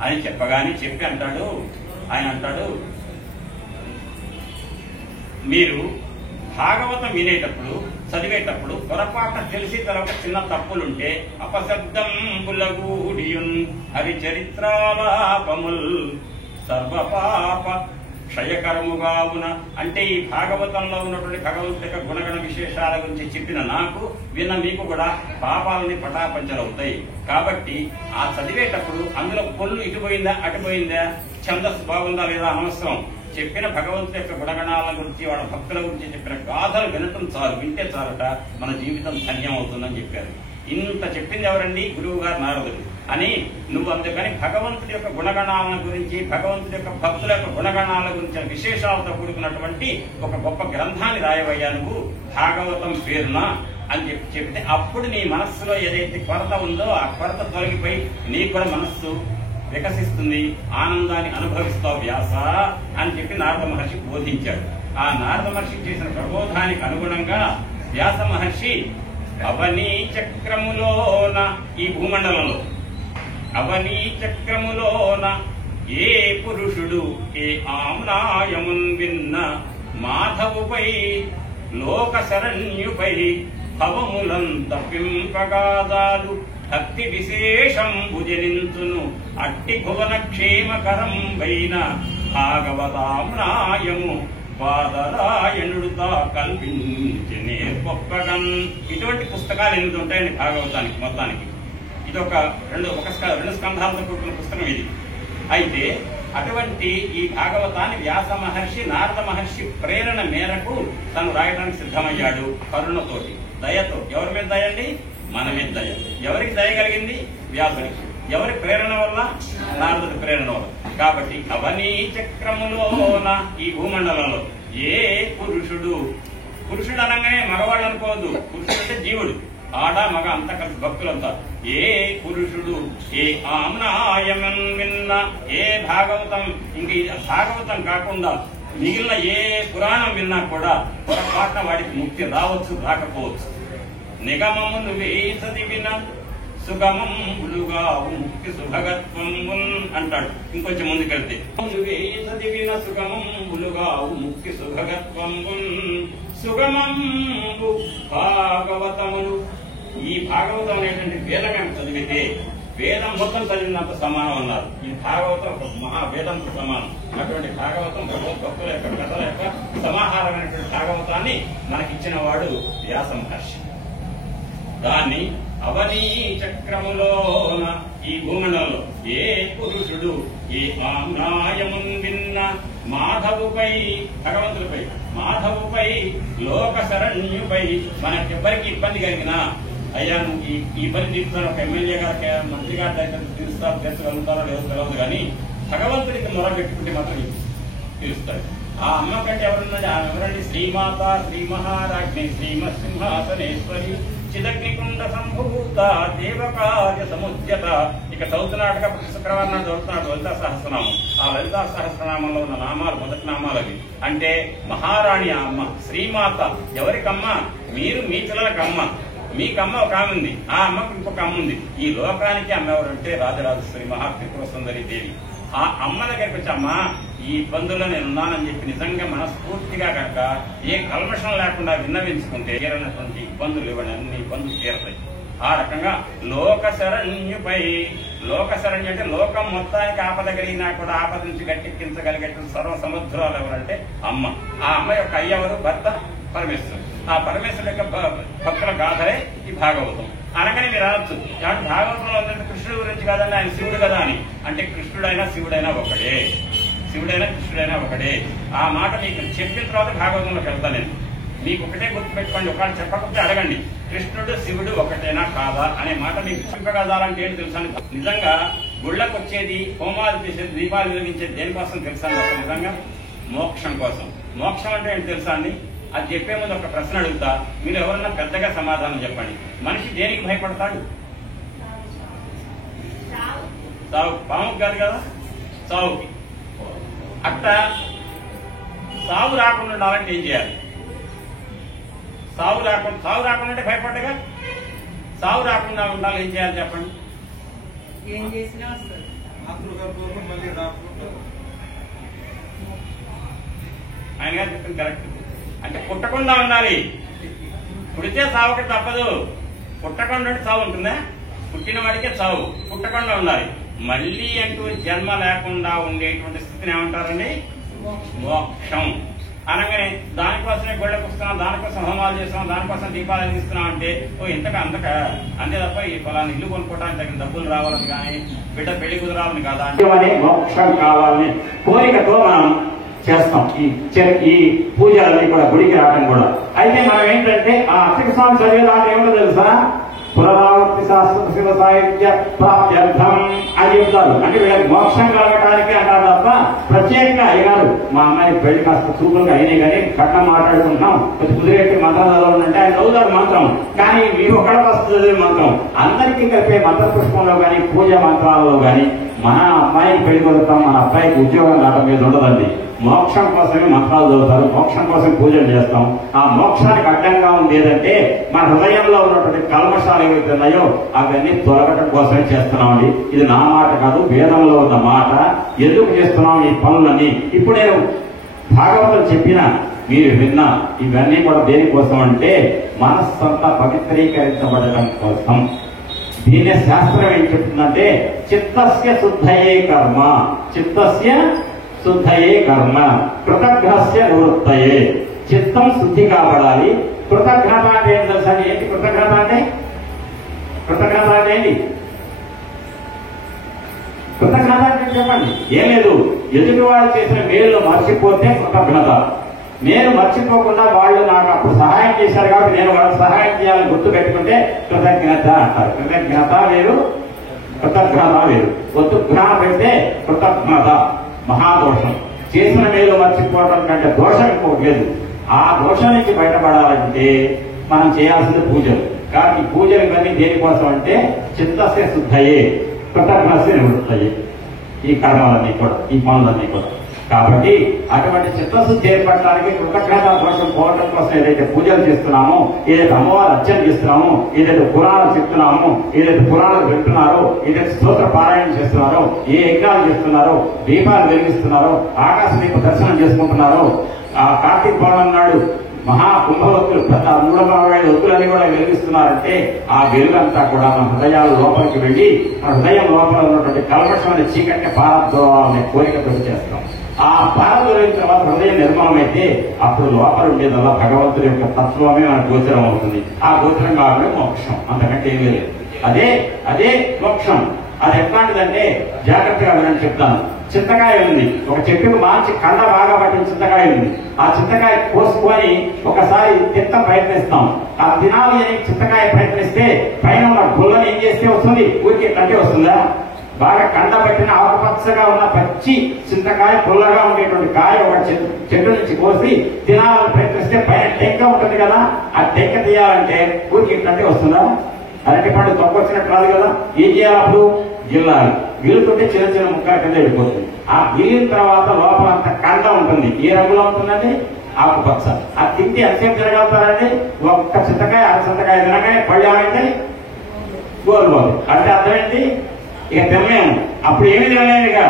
అని చెప్పగానే చెప్పి అంటాడు ఆయన, అంటాడు మీరు భాగవతం వినేటప్పుడు చదివేటప్పుడు పొరపాటు తెలిసి తర్వాత చిన్న తప్పులుంటే అపశబ్దం బులగూడియున్ హరిచరిత్రాలాపముల్ సర్వపాప క్షయకరముగావున అంటే ఈ భాగవతంలో ఉన్నటువంటి భగవంతుడి యొక్క గుణగణ విశేషాల గురించి చెప్పిన నాకు విన్న మీకు కూడా పాపాలని పటాపంచలవుతాయి. కాబట్టి ఆ చదివేటప్పుడు అందులో పొల్లు ఇటుపోయిందా అటుపోయిందా, ఛందస్సు బాగుందా లేదా అనవసరం. చెప్పిన భగవంతుడి యొక్క గుణగణాల గురించి, వాళ్ళ భక్తుల గురించి చెప్పిన గాథలు వినటం చాలు, వింటే చాలట మన జీవితం ధన్యం అవుతుందని చెప్పారు. ఇంత చెప్పింది ఎవరండి? గురువు గారు నారదుడు అని. నువ్వు అందుకని భగవంతుడి యొక్క గుణగణాల గురించి, భగవంతుడి యొక్క భక్తుల యొక్క గుణగణాల గురించిన విశేషాలతో కూడుకున్నటువంటి ఒక గొప్ప గ్రంథాన్ని రాయవయ్యా నువ్వు భాగవతం పేరున అని చెప్తే అప్పుడు నీ మనస్సులో ఏదైతే కొరత ఉందో ఆ కొరత తొలగిపోయి నీకు కూడా మనస్సు వికసిస్తుంది, ఆనందాన్ని అనుభవిస్తావు వ్యాస అని చెప్పి నారద మహర్షి బోధించాడు. ఆ నారద మహర్షి చేసిన ప్రబోధానికి అనుగుణంగా వ్యాస మహర్షి అవనీ చక్రములోన, ఈ భూమండలంలో అవనీ చక్రములోన ఏ పురుషుడు ఏ ఆమ్నాయమున్ విన్న మాధవుపై లోక శరణ్యుపై భవములం తప్పింపగాదాలు భక్తి విశేషం భుజనించును అట్టి భువన క్షేమకరం వైన భాగవతామ్నాయము బాదరాయణుడుతా కల్పించనే గొప్పగన్. ఇటువంటి పుస్తకాలు 8 ఉంటాయండి భాగవతానికి మొత్తానికి. ఇది రెండు స్కంధాలతో కూడుకున్న పుస్తకం ఇది. అయితే అటువంటి ఈ భాగవతాన్ని వ్యాస మహర్షి నారద మహర్షి ప్రేరణ మేరకు తను రాయడానికి సిద్ధమయ్యాడు. కరుణతోటి, దయతో. ఎవరి మీద దయండి? మన మీద దయ. ఎవరికి దయ కలిగింది? వ్యాసుడికి. ఎవరి ప్రేరణ వల్ల? నారదుడి ప్రేరణ వల్ల. కాబట్టి అవనీ చక్రములోన ఈ భూమండలంలో ఏ పురుషుడు అనగానే మగవాళ్ళు అనుకోవద్దు. పురుషుడు అంటే జీవుడు, ఆడ మగ అంతా కలిసి భక్తులంతా. ఏ పురుషుడు ఏ ఆమ్నాయమన్ విన్న ఏ భాగవతం, ఇంక భాగవతం కాకుండా మిగిలిన ఏ పురాణం విన్నా కూడా పొరపాటున వాడికి ముక్తి రావచ్చు, రాకపోవచ్చు. నిగమమును వేసదివిన సుగమములుగా ముక్తి సుభగత్వం అంటాడు. ఇంకొంచెం ముందుకెళ్తే వేసదివిన సుగమములుగా ముక్తి సుభగత్వం సుగమంబు భాగవతములు. ఈ భాగవతం అనేటువంటి వేదం చదివితే వేదం మొత్తం చదివినంత సమానం అన్నారు. ఈ భాగవతం ఒక మహావేదంతో సమానం. అటువంటి భాగవతం భక్తుల యొక్క కథల యొక్క సమాహారమైనటువంటి భాగవతాన్ని మనకిచ్చిన వాడు వ్యాస మహర్షి. దాన్ని అవనీ చక్రములోన ఈ భూమండలంలో ఏ పురుషుడు ఏ ఆమ్నాయమున్ విన్న మాధవుపై, భగవంతుడిపై, మాధవుపై, లోక శరణ్యుపై మనకెవ్వరికి ఇబ్బంది కలిగినా, అయ్యా నువ్వు ఈ పని తీరుతాను, ఒక ఎమ్మెల్యే గారికి మంత్రి గారి దగ్గర తీరుస్తారు, తీర్చగలుగుతారో లేదో తెలియదు, కానీ భగవంతుడికి మొర పెట్టుకుంటే మాత్రం తీరుస్తాడు. ఆ అమ్మ కంటే ఎవరున్నది? ఎవరండి? శ్రీమాత శ్రీ మహారాజ్ఞి శ్రీమసింహాసనేశ్వరి చిదగ్నికుండ సంభూత దేవకార్య సముద్యత. ఇక చదువుతున్నాడుగా ప్రతి శుక్రవారం నాడు చదువుతున్నాడు లలితా సహస్రనామం. ఆ లలితా సహస్రనామంలో ఉన్న నామాలు మొదటి నామాలు అవి. అంటే మహారాణి ఆ అమ్మ, శ్రీమాత. ఎవరికమ్మ? మీరు మీ పిల్లలకమ్మ. మీకమ్మ ఒక ఆమె ఉంది, ఆ అమ్మకు ఇంకొక అమ్మ ఉంది. ఈ లోకానికి అమ్మ ఎవరంటే రాజరాజేశ్వరి మహాత్రిపుర సుందరి దేవి. ఆ అమ్మ దగ్గరికి వచ్చి, అమ్మ ఈ ఇబ్బందుల్లో నేనున్నానని చెప్పి నిజంగా మనస్ఫూర్తిగా కనుక ఏ కల్మషం లేకుండా విన్నవించుకుంటే తీరనటువంటి ఇబ్బందులు ఇవ్వండి, అన్ని ఇబ్బందులు తీరతాయి. ఆ రకంగా లోక శరణ్యుపై, లోక శరణ్యం అంటే లోకం మొత్తానికి ఆపద కలిగినా కూడా ఆపద నుంచి గట్టెక్కించగలిగేటువంటి సర్వసముద్రాలు ఎవరంటే అమ్మ. ఆ అమ్మ యొక్క అయ్యవరు? భర్త పరమేశ్వరుడు. ఆ పరమేశ్వరుడు యొక్క భక్తుల గాథలే ఈ భాగవతం. అనగానే మీరు అనొచ్చు, కాబట్టి భాగవతంలో కృష్ణుడి గురించి కాదండి, ఆయన శివుడు కదా అని. అంటే కృష్ణుడైనా శివుడైనా ఒకటే, శివుడైనా కృష్ణుడైనా ఒకటే. ఆ మాట మీకు చెప్పిన తర్వాత భాగవతంలోకి వెళ్తాను నేను. మీకు ఒకటే గుర్తుపెట్టుకోండి. ఒకళ్ళు చెప్పకపోతే అడగండి, కృష్ణుడు శివుడు ఒకటేనా కాదా అనే మాట మీకు చెప్పగలగాలంటే ఏంటి తెలుసా? నిజంగా గుళ్ళకు వచ్చేది, హోమాలు చేసేది, దీపాలు వెలిగించేది దేనికోసం తెలుసా? అసలు నిజంగా మోక్షం కోసం. మోక్షం అంటే ఏంటి తెలుసా అండి? అది చెప్పే ముందు ఒక ప్రశ్న అడుగుతా, మీరు ఎవరన్నా పెద్దగా సమాధానం చెప్పండి. మనిషి దేనికి భయపడతాడు? సావు. పాముకి కాదు కదా, సావుకి. అట్ట సావు రాకుండా ఉండాలంటే ఏం చేయాలి? సావు రాకుండా అంటే భయపడ్డగా. సావు రాకుండా ఉండాలి, ఏం చేయాలి చెప్పండి? ఏం చేసినా ఆయన గారు చెప్పింది కరెక్ట్. అంటే పుట్టకుండా ఉండాలి. పుడితే సావుకి తప్పదు. పుట్టకుండా సావు ఉంటుందా? పుట్టిన వాడికే చావు. పుట్టకుండా ఉండాలి. మళ్లీ అంటూ జన్మ లేకుండా ఉండేటువంటి స్థితిని ఏమంటారండి? మోక్షం. అనగానే దానికోసమే గొళ్ళకు వస్తున్నాం, దానికోసం హోమాలు చేస్తున్నాం, దానికోసం దీపాలు వెలిగిస్తున్నాం అంటే ఓ ఇంతక అంతక అంతే తప్ప ఈ ఫలాన్ని ఇల్లు కొనుక్కోవడానికి తగిన డబ్బులు రావాలని కానీ బిడ్డ పెళ్లి కుదరాలని కాదా అంటే మోక్షం కావాలని కోరికతో మనం చేస్తాం ఈ పూజలన్నీ కూడా, గుడికి రావడం కూడా. అయితే మనం ఏంటంటే ఆ అర్చక స్వామి చదివేదాన్ని ఏమో తెలుసా? పునరావృత్తి శాస్త్ర శివ సాహిత్య ప్రాప్త్యర్థం అని చెప్తారు. అంటే వీళ్ళకి మోక్షం కలగటానికి అంటారు తప్ప ప్రత్యేకంగా అయ్యారు మా అమ్మాయి పెళ్లి కాస్త చూపులుగా అయినాయి కానీ కట్నం మాట్లాడుకుంటున్నాం, కుదిరేటి మంత్రం చదవాలంటే ఆయన చదువుతారు మంత్రం. కానీ మీరు ఒకళ్ళ వస్తు చదివే మంత్రం అందరికీ కలిపే మంత్ర పుష్పంలో కానీ పూజ మంత్రాలలో కానీ మన అమ్మాయికి పెళ్లి కొడతాం, మన అబ్బాయికి ఉద్యోగం రావడం మీద ఉండదండి. మోక్షం కోసమే మంత్రాలు చదువుతారు, మోక్షం కోసం పూజలు చేస్తాం. ఆ మోక్షానికి అడ్డంగా ఉంది ఏదంటే మన హృదయంలో ఉన్నటువంటి కల్మషాలు ఏవైతే ఉన్నాయో అవన్నీ తొలగటం కోసమే చేస్తున్నామండి. ఇది నా మాట కాదు, వేదంలో ఉన్న మాట. ఎందుకు చేస్తున్నాం ఈ పనులన్నీ? ఇప్పుడు నేను భాగవతం చెప్పిన మీరు విన్నా ఇవన్నీ కూడా దేనికోసం అంటే మనస్సంతా పవిత్రీకరించబడటం కోసం. దీని శాస్త్రం ఏం చెప్తుందంటే చిత్తస్య శుద్ధయే కర్మ, చిత్తస్య శుద్ధయే కర్మ కృతజ్ఞస్య నివృత్తయే. చిత్తం శుద్ధి కాబడాలి. కృతజ్ఞత అంటే ఏం తెలుసా? ఏంటి కృతజ్ఞత అంటే? కృతజ్ఞత అంటే ఏంటి? కృతజ్ఞత అంటే చెప్పండి. ఏం లేదు, ఎదుటివాడు చేసిన మేలు మర్చిపోతే కృతజ్ఞత. నేను మర్చిపోకుండా వాళ్ళు నాకు అప్పుడు సహాయం చేశారు కాబట్టి నేను వాళ్ళకి సహాయం చేయాలని గుర్తు పెట్టుకుంటే కృతజ్ఞత అంటారు. కృతజ్ఞత వేరు, కృతజ్ఞత వేరు. ఒత్తు జ్ఞాన పెడితే కృతజ్ఞత మహాదోషం. చేసిన మేలు మర్చిపోవడం కంటే దోషం ఇంకోటి లేదు. ఆ దోషం నుంచి బయటపడాలంటే మనం చేయాల్సింది పూజలు. కాబట్టి ఈ పూజలు ఇవన్నీ దేనికోసం అంటే చిత్తస్య శుద్ధయే కృతజ్ఞస్య నివృత్తయే. ఈ కర్మలన్నీ కూడా, ఈ పనులన్నీ కూడా. కాబట్టి అటువంటి చిత్తశుద్ధి ఏర్పడటానికి కృతజ్ఞత దోషం పోవడం కోసం ఏదైతే పూజలు చేస్తున్నామో, ఏదైతే అమ్మవారు అర్చన చేస్తున్నామో, ఏదైతే పురాణాలు చెప్తున్నామో, ఏదైతే పురాణాలు వింటున్నారో, ఏదైతే స్తోత్ర పారాయణ చేస్తున్నారో, ఏ యజ్ఞాలు చేస్తున్నారో, దీపాలు వెలిగిస్తున్నారో, ఆకాశ దీప దర్శనం చేసుకుంటున్నారో, ఆ కార్తీక పౌర్ణమి నాడు మహా కుంభవత్తులు 365 ఒత్తులని కూడా వెలిగిస్తున్నారంటే ఆ వెలుగంతా కూడా మన హృదయాల లోపలికి వెళ్ళి మన హృదయం లోపల ఉన్నటువంటి కల్మషమైన చీకటిని పారద్రోవాలనే కోరికతో చేస్తాం. ఆ పారద్రోలిన తర్వాత హృదయం నిర్మలమైతే అప్పుడు లోపల ఉండేదల్లా భగవంతుడి యొక్క తత్వమే మనకు గోచరం అవుతుంది. ఆ గోచరం కావడమే మోక్షం, అంతకంటే ఏమీ లేదు. అదే మోక్షం. అది ఎట్లాంటిదంటే జాగ్రత్తగా వినని చెప్తాను. చింతకాయ ఉంది, ఒక చెట్టుకు మార్చి కండ బాగా పట్టిన చింతకాయ ఉంది. ఆ చింతకాయ కోసుకొని ఒకసారి తింట ప్రయత్నిస్తాం. ఆ తినాలి అని చింతకాయ ప్రయత్నిస్తే పైన ఉన్న గుల్లని ఏం చేస్తే వస్తుంది? ఊరికే కంటే వస్తుందా? బాగా కండ పట్టిన ఆకుపచ్చగా ఉన్న పచ్చి చింతకాయ, పుల్లగా ఉండేటువంటి కాయ ఒక చెట్టు నుంచి కోసి తినాలని ప్రయత్నిస్తే పైన టెంక ఉంటుంది కదా, ఆ టెంక తీయాలంటే ఊరికి కంటే వస్తుందా? అరటి పండు తొక్కొచ్చినట్టు రాదు కదా. ఏం చేయాలి? అప్పుడు గిల్లాలి. గిల్లుతుంటే చిన్న చిన్న ముక్కల కింద వెళ్ళిపోతుంది. ఆ గిల్లిన తర్వాత లోపల అంత కండ ఉంటుంది. ఏ రంగులో ఉంటుందండి? ఆకుపచ్చ. ఆ తింటే ఎంతసేపు తినగలుగుతారండి? ఒక్క చింతకాయ, అర చింతకాయ తినగానే పళ్ళు ఏమైతే గోల్పోదు. అంటే అర్థమేంటి? ఇక తినలేము. అప్పుడు ఏమి తినలేము ఇక.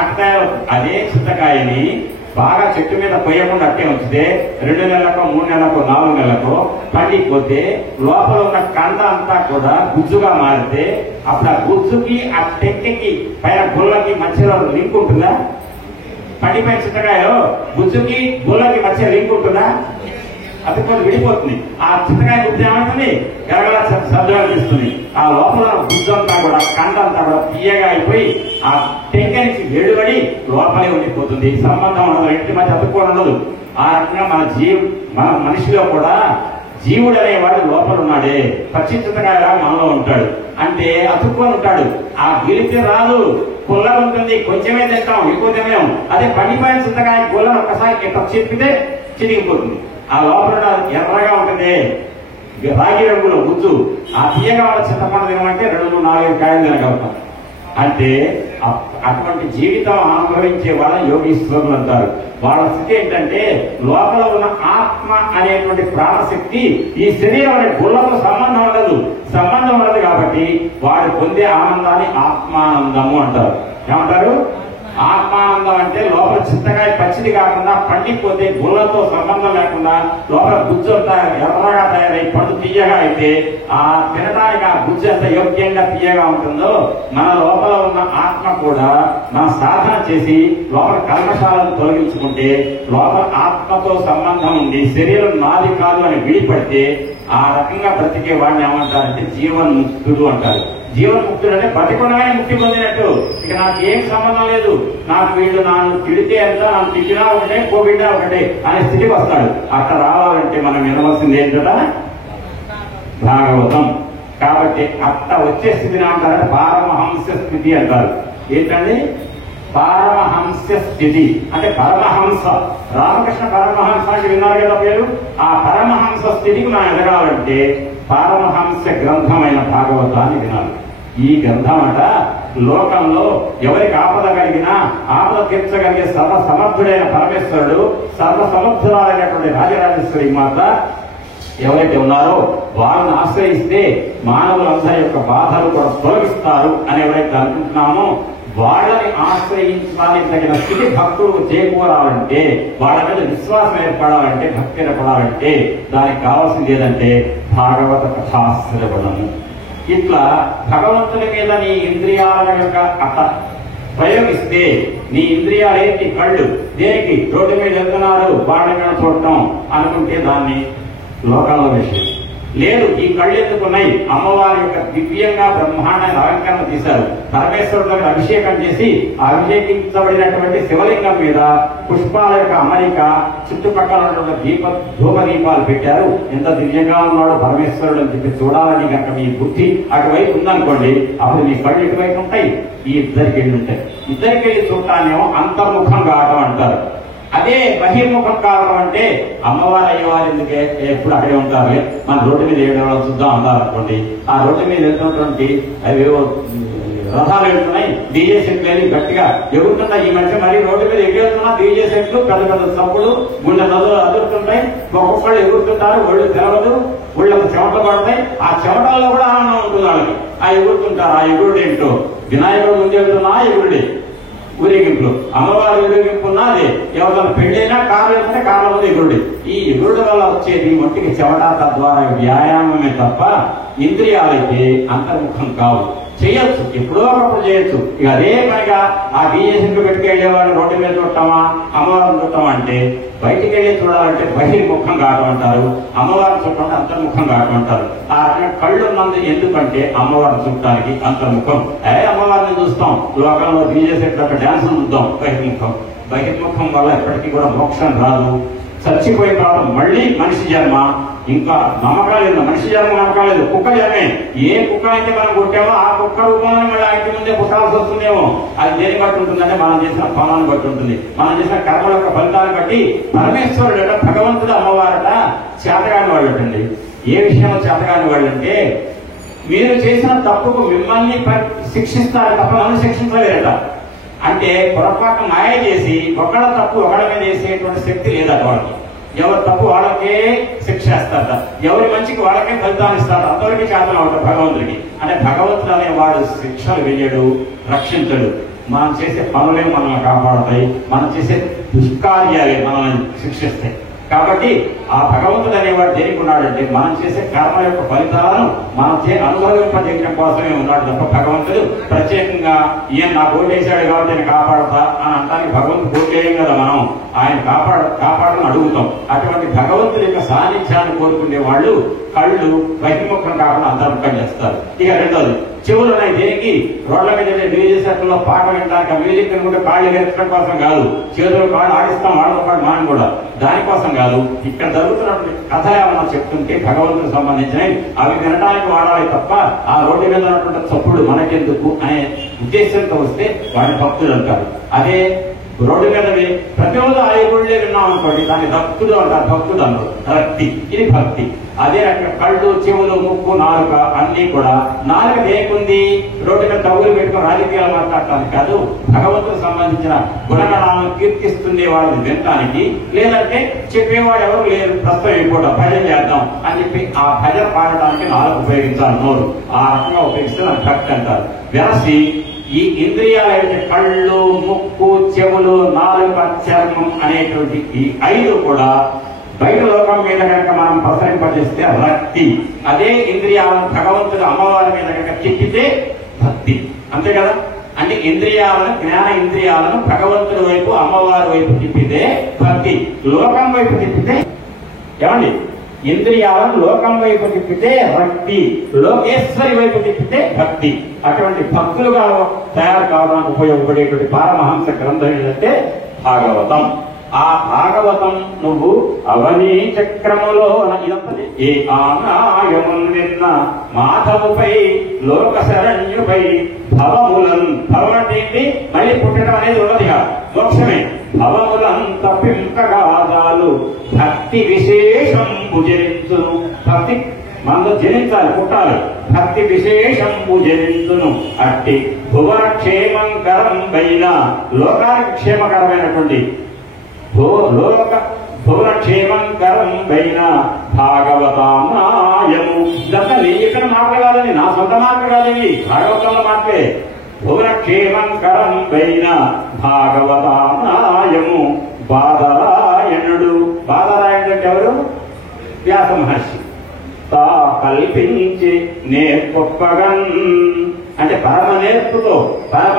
అట్లా అదే చింతకాయని బాగా చెట్టు మీద కొయ్యకుండా అట్టే ఉంచితే 2 నెలలకో 3 నెలలకో 4 నెలలకో పండిపోతే లోపల ఉన్న కండ అంతా కూడా గుజ్జుగా మారితే అప్పుడు ఆ గుజ్జుకి ఆ టెక్కకి పైన గుల్లకి మధ్యలో లింక్ ఉంటుందా? పండిపోయిన చింతకాయలో గుజ్జుకి గుల్లకి మధ్య లింక్ ఉంటుందా? అది కొంచెం విడిపోతుంది. ఆ చింతకాయ గుజ్జు ఏమవుతుంది? గరగల శబ్దాలు ఇస్తుంది. ఆ లోపల గుజ్జంతా కూడా కండ అంతా కూడా తీయగా అయిపోయి ఆ టెంక నుంచి వేడిపడి లోపలే ఉండిపోతుంది. సంబంధం ఉండదు, ఇంటి మధ్య అతుక్కోవడం ఉండదు. ఆ రకంగా మన మనిషిలో కూడా జీవుడు అనేవాడు లోపల ఉన్నాడే. పచ్చి చింతకాయలా మనలో ఉంటాడు. అంటే అతుక్కొని ఉంటాడు. ఆ గిలితే రాదు, పుల్లగా ఉంటుంది. కొంచెమే తింటాం, ఎక్కువ తినలేము. అదే పండిపోయిన చింతకాయ గుల్లను ఒక్కసారి చెప్పితే చిరిగిపోతుంది. ఆ లోపల ఎర్రగా ఉంటుంది, రాగి రంగులో గుజ్జు. ఆ తీయగా వాళ్ళ చింతపండు తినమంటే 2-4 కాయలు తినగలుగుతాం. అంటే అటువంటి జీవితం అనుభవించే వాళ్ళ యోగీశ్వరులు అంటారు. వాళ్ళ స్థితి ఏంటంటే లోపల ఉన్న ఆత్మ అనేటువంటి ప్రాణశక్తి ఈ శరీరం అనే గుళ్ళతో సంబంధం ఉండదు కాబట్టి వాడు పొందే ఆనందాన్ని ఆత్మానందము అంటారు. ఏమంటారు? ఆత్మానందం అంటే లోపల చింతకాయ పచ్చిది కాకుండా పండిపోతే గుళ్ళతో సంబంధం లేకుండా లోపల గుజ్జు అంతా ఎర్రగా తయారై పండు తీయగా అయితే ఆ తినడానికి ఆ గుజ్జు ఎంత యోగ్యంగా తీయగా ఉంటుందో మన లోపల ఉన్న ఆత్మ కూడా మన సాధన చేసి లోపల కల్మషాలను తొలగించుకుంటే లోపల ఆత్మతో సంబంధం ఉండి శరీరం నాది కాదు అని విడిపడితే ఆ రకంగా బ్రతికే వాడిని ఏమంటారంటే జీవన్ముక్తుడు అంటారు. జీవన్ముక్తుడు అంటే బతికొనగానే ముక్తి పొందినట్టు. ఇక నాకు ఏం సంబంధం లేదు, నాకు వీళ్ళు నన్ను తిడితే ఎంత, నన్ను తిట్టినా ఒకటే, కోవిడా ఒకటే అనే స్థితికి వస్తాడు. అట్లా రావాలంటే మనం వినవలసింది ఏంటంటే భాగవతం. కాబట్టి అట్లా వచ్చే స్థితిని అంటారంటే పారమహంస స్థితి అంటారు. ఏంటండి? పారమహంస స్థితి అంటే పరమహంస. రామకృష్ణ పరమహంస అంటే విన్నారు కదా పేరు. ఆ పరమహంస స్థితికి మనం ఎదగాలంటే పారమహంస గ్రంథమైన భాగవతాన్ని వినాలి. ఈ గ్రంథం అట లోకంలో ఎవరికి ఆపద కలిగినా ఆపద తీర్చగలిగే సర్వసమర్థుడైన పరమేశ్వరుడు, సర్వసమర్థురాలైనటువంటి రాజరాజేశ్వరి మాత ఎవరైతే ఉన్నారో వాళ్ళని ఆశ్రయిస్తే మానవులందరి యొక్క బాధలు కూడా తొలగిస్తారు అని ఎవరైతే అనుకుంటున్నామో వాళ్ళని ఆశ్రయించడానికి తగిన స్థితి భక్తులకు చేకూరాలంటే, వాళ్ళ మీద విశ్వాసం ఏర్పడాలంటే, భక్తి ఏర్పడాలంటే దానికి కావాల్సింది ఏదంటే భాగవత కథాశ్రవణము. ఇట్లా భగవంతుని మీద నీ ఇంద్రియాల యొక్క ప్రయోగిస్తే నీ ఇంద్రియాలేంటి కళ్ళు దేనికి రోడ్డు మీద వెళ్తున్నారు వాళ్ళని చూడటం అనుకుంటే దాన్ని లోకంలో విషయం లేదు. ఈ కళ్ళు ఎందుకున్నాయి? అమ్మవారి యొక్క దివ్యంగా బ్రహ్మాండమైన అలంకరణ తీశారు. పరమేశ్వరుడికి అభిషేకం చేసి అభిషేకించబడినటువంటి శివలింగం మీద పుష్పాల యొక్క అమరిక, చుట్టుపక్కల ఉన్నటువంటి ధూప దీపాలు పెట్టారు. ఎంత దివ్యంగా ఉన్నాడు పరమేశ్వరుడు అని చెప్పి చూడాలని కనుక మీ బుద్ధి అటువైపు ఉందనుకోండి, అప్పుడు మీ కళ్ళు ఇటువైపు ఉంటాయి, ఈ ఇద్దరికి వెళ్ళి ఉంటాయి. ఇద్దరికి వెళ్ళి చూడటానేమో అంతర్ముఖం కావడం అంటారు. అదే బహిర్ముఖం కావడం అంటే అమ్మవారు అయ్యేవారు ఎందుకే ఎప్పుడు అక్కడే ఉంటారు, మన రోడ్డు మీద ఏడవడం చూద్దాం అన్నారు అనుకోండి. ఆ రోడ్డు మీద వెళ్తున్నటువంటి అవేవో రథాలు వెళ్తున్నాయి, డీజే సెట్లు వెళ్ళి గట్టిగా ఎగురుతున్నాయి. ఈ మధ్య మరి రోడ్డు మీద ఎగురుతున్నా డీజే సెట్లు పెద్ద పెద్ద తప్పులు గుండె నదులు అదురుతుంటాయి. ఒక్కొక్కళ్ళు ఎగురుతుంటారు, ఒళ్ళు తెలవదు, ఒళ్ళకు చెమటలు పడతాయి. ఆ చెమటల్లో కూడా ఆనందం ఉంటుంది వాళ్ళకి. ఆ ఎగురుతుంటారు. ఆ ఎగురుడు ఏంటో వినాయకుడు ముందు వెళ్తున్నా ఎగురుడే ఊరేగింపులు, అమ్మవారి ఊరేగింపున్నా అదే. ఎవరైనా పెళ్ళైనా కారు వెళ్తే కాళ్ళ ముందు ఎగురుడి. ఈ ఎగురుడు వల్ల వచ్చేది ఒంటికి చెమట, తద్వారా వ్యాయామమే తప్ప ఇంద్రియాలకి అంతర్ముఖం కావు. చేయొచ్చు, ఎప్పుడో ఒకప్పుడు చేయొచ్చు. ఇక అదే పనిగా ఆ డీజేసీకి పెట్టుకెళ్లేవాడిని రోడ్డు మీద చూడటమా అమ్మవారిని చూడటం అంటే బయటికి వెళ్ళి చూడాలంటే బహిర్ముఖం కావటమంటారు, అమ్మవారిని చూడటం అంతర్ముఖం కావటమంటారు. ఆ రకంగా కళ్ళు ఉన్నది ఎందుకంటే అమ్మవారిని చూడటానికి అంతర్ముఖం. అమ్మవారిని చూస్తాం, లోకంలో డీజేసీ ఒక డాన్స్ చూద్దాం, బహిర్ముఖం. బహిర్ముఖం వల్ల ఎప్పటికీ కూడా మోక్షం రాదు. చచ్చిపోయిన తర్వాత మళ్ళీ మనిషి జన్మ, ఇంకా నమ్మకం లేదు. మనిషి జన్మ నమ్మకం లేదు, కుక్క జన్మే. ఏ కుక్క అయితే మనం కొట్టామో ఆ కుక్క రూపంలో మళ్ళీ ఇంటి ముందే పుట్టాల్సి వస్తుందేమో. అది దేని బట్టి ఉంటుందంటే మనం చేసిన ఫలాన్ని బట్టి ఉంటుంది, మనం చేసిన కర్మల యొక్క ఫలితాన్ని బట్టి. పరమేశ్వరుడట, భగవంతుడు అమ్మవారట చేతగాని వాళ్ళటండి. ఏ విషయంలో చేతగాని వాళ్ళంటే మీరు చేసిన తప్పుకు మిమ్మల్ని శిక్షిస్తారు తప్ప నన్ను శిక్షించలేరట. అంటే పొరపాటు మాయ చేసి ఒకళ్ళ తప్పు ఒకళ్ళ మీద వేసేటువంటి శక్తి లేదట వాళ్ళకి. ఎవరి తప్పు వాళ్ళకే శిక్ష వేస్తారట, ఎవరి మంచికి వాళ్ళకే ఫలితాన్ని ఇస్తారు. అందరికీ చేతలు అవుతారు భగవంతుడికి. అంటే భగవంతుడు అనేవాడు శిక్షలు వేయడు, రక్షించడు. మనం చేసే పనులే మనల్ని కాపాడుతాయి, మనం చేసే దుష్కార్యాలే మనల్ని శిక్షిస్తాయి. కాబట్టి ఆ భగవంతుడు అనేవాడు దేనికి ఉన్నాడంటే మనం చేసే కర్మ యొక్క ఫలితాలను మనం అనుభవింపజేయడం కోసమే ఉన్నాడు తప్ప భగవంతుడు ప్రత్యేకంగా ఈయన నా ఓటేశాడు కాబట్టి నేను కాపాడతా అని అంటానికి భగవంతుడు ఓటేయం కదా. మనం ఆయన కాపాడాలని అడుగుతాం. అటువంటి భగవంతుడి యొక్క సాన్నిధ్యాన్ని కోరుకునే వాళ్ళు కళ్ళు బహిర్ముఖం కాకుండా అంతర్ముఖం చేస్తారు. ఇక రెండోది చెవులు ఉన్నాయి. దేనికి? రోడ్ల మీద డీజే సెట్లో పాట వినడానికి, మ్యూజిక్ అనుకుంటే కాళ్ళు ఎగర్చడం కోసం కాదు, చేతులు కాళ్ళు ఆడిస్తాం వాళ్ళతో పాటు మనం కూడా దానికోసం కాదు. ఇక్కడ జరుగుతున్నటువంటి కథలు ఏమన్నా చెప్తుంటే భగవంతుడికి సంబంధించినవి అవి వినడానికి వాడాలి తప్ప ఆ రోడ్డు మీద ఉన్నటువంటి చప్పుడు మనకెందుకు అనే ఉద్దేశంతో వస్తే వాడిని భక్తులు అంటారు. అదే రోడ్డు మీద ప్రతిరోజు ఆ గుళ్ళే విన్నాం అనుకోండి, దాన్ని భక్తుడు అంటారు. భక్తుడు అన్నారు, రక్తి, ఇది భక్తి. అదే రకంగా కళ్ళు, చెవులు, ముక్కు, నాలుక అన్ని కూడా నాలుక దేకుంది రోడ్డు మీద కబుర్లు పెట్టుకుని రాజకీయాలు మాట్లాడటానికి కాదు, భగవంతుడికి సంబంధించిన గుణగణాలను కీర్తిస్తుండే వాళ్ళని వినటానికి. లేదంటే చెప్పేవాడు ఎవరు లేరు, ప్రస్తుతం కూడా భజన చేద్దాం అని చెప్పి ఆ భజన పాడటానికి నాలుగు ఉపయోగించాలి, నోరు. ఆ రకంగా ఉపయోగిస్తే నాకు భక్తి అంటారు. వెరసి ఈ ఇంద్రియాలు అయితే కళ్ళు, ముక్కు, చెవులు, నాలుక, చర్మం అనేటువంటి ఈ ఐదు కూడా బయట లోకం మీద కనుక మనం ప్రసరింపజేస్తే రక్తి. అదే ఇంద్రియాలను భగవంతుడు అమ్మవారి మీద కనుక తిప్పితే భక్తి. అంతే కదా. అంటే ఇంద్రియాలను, జ్ఞాన ఇంద్రియాలను భగవంతుడి వైపు, అమ్మవారి వైపు తిప్పితే భక్తి. లోకం వైపు తిప్పితే ఏమండి? ఇంద్రియాలను లోకం వైపు తిప్పితే భక్తి, లోకేశ్వరి వైపు తిప్పితే భక్తి. అటువంటి భక్తులుగా తయారు కావడానికి ఉపయోగపడేటువంటి పారమహంస గ్రంథం ఏంటంటే భాగవతం. ఆ భాగవతం నువ్వు అవనీ చక్రములో ఏ ఆనాయమున్ నిన్న మాధవుపై లోక శరణ్యుపై భవములం. భవనంటే మళ్ళీ పుట్టడం అనేది ఉన్నదిగా, మోక్షమే. భవములం తప్పింపగాదాలు భక్తి విశేషం భుజరించును. భక్తి మనలో జనించాలి, పుట్టాలి. భక్తి విశేషం భుజరించును. అట్టి భువన క్షేమంకరం పైన లోకానికి క్షేమకరమైనటువంటి భువన క్షేమంకరం పైన భాగవతామాయము. ఇదంతా నీ ఇక్కడ మాట్లాడాలని, నా సొంత మాట్లాడాలి, భాగవతంలో మాట్లే. భువన క్షేమంకరం పైన భాగవతామాయము. బాదరాయణుడు. బాదరాయణుడు అంటే ఎవరు? వ్యాస మహర్షి. తా కల్పించి నేర్పొప్పగన్ అంటే పరమ నేర్పుతో, పరమ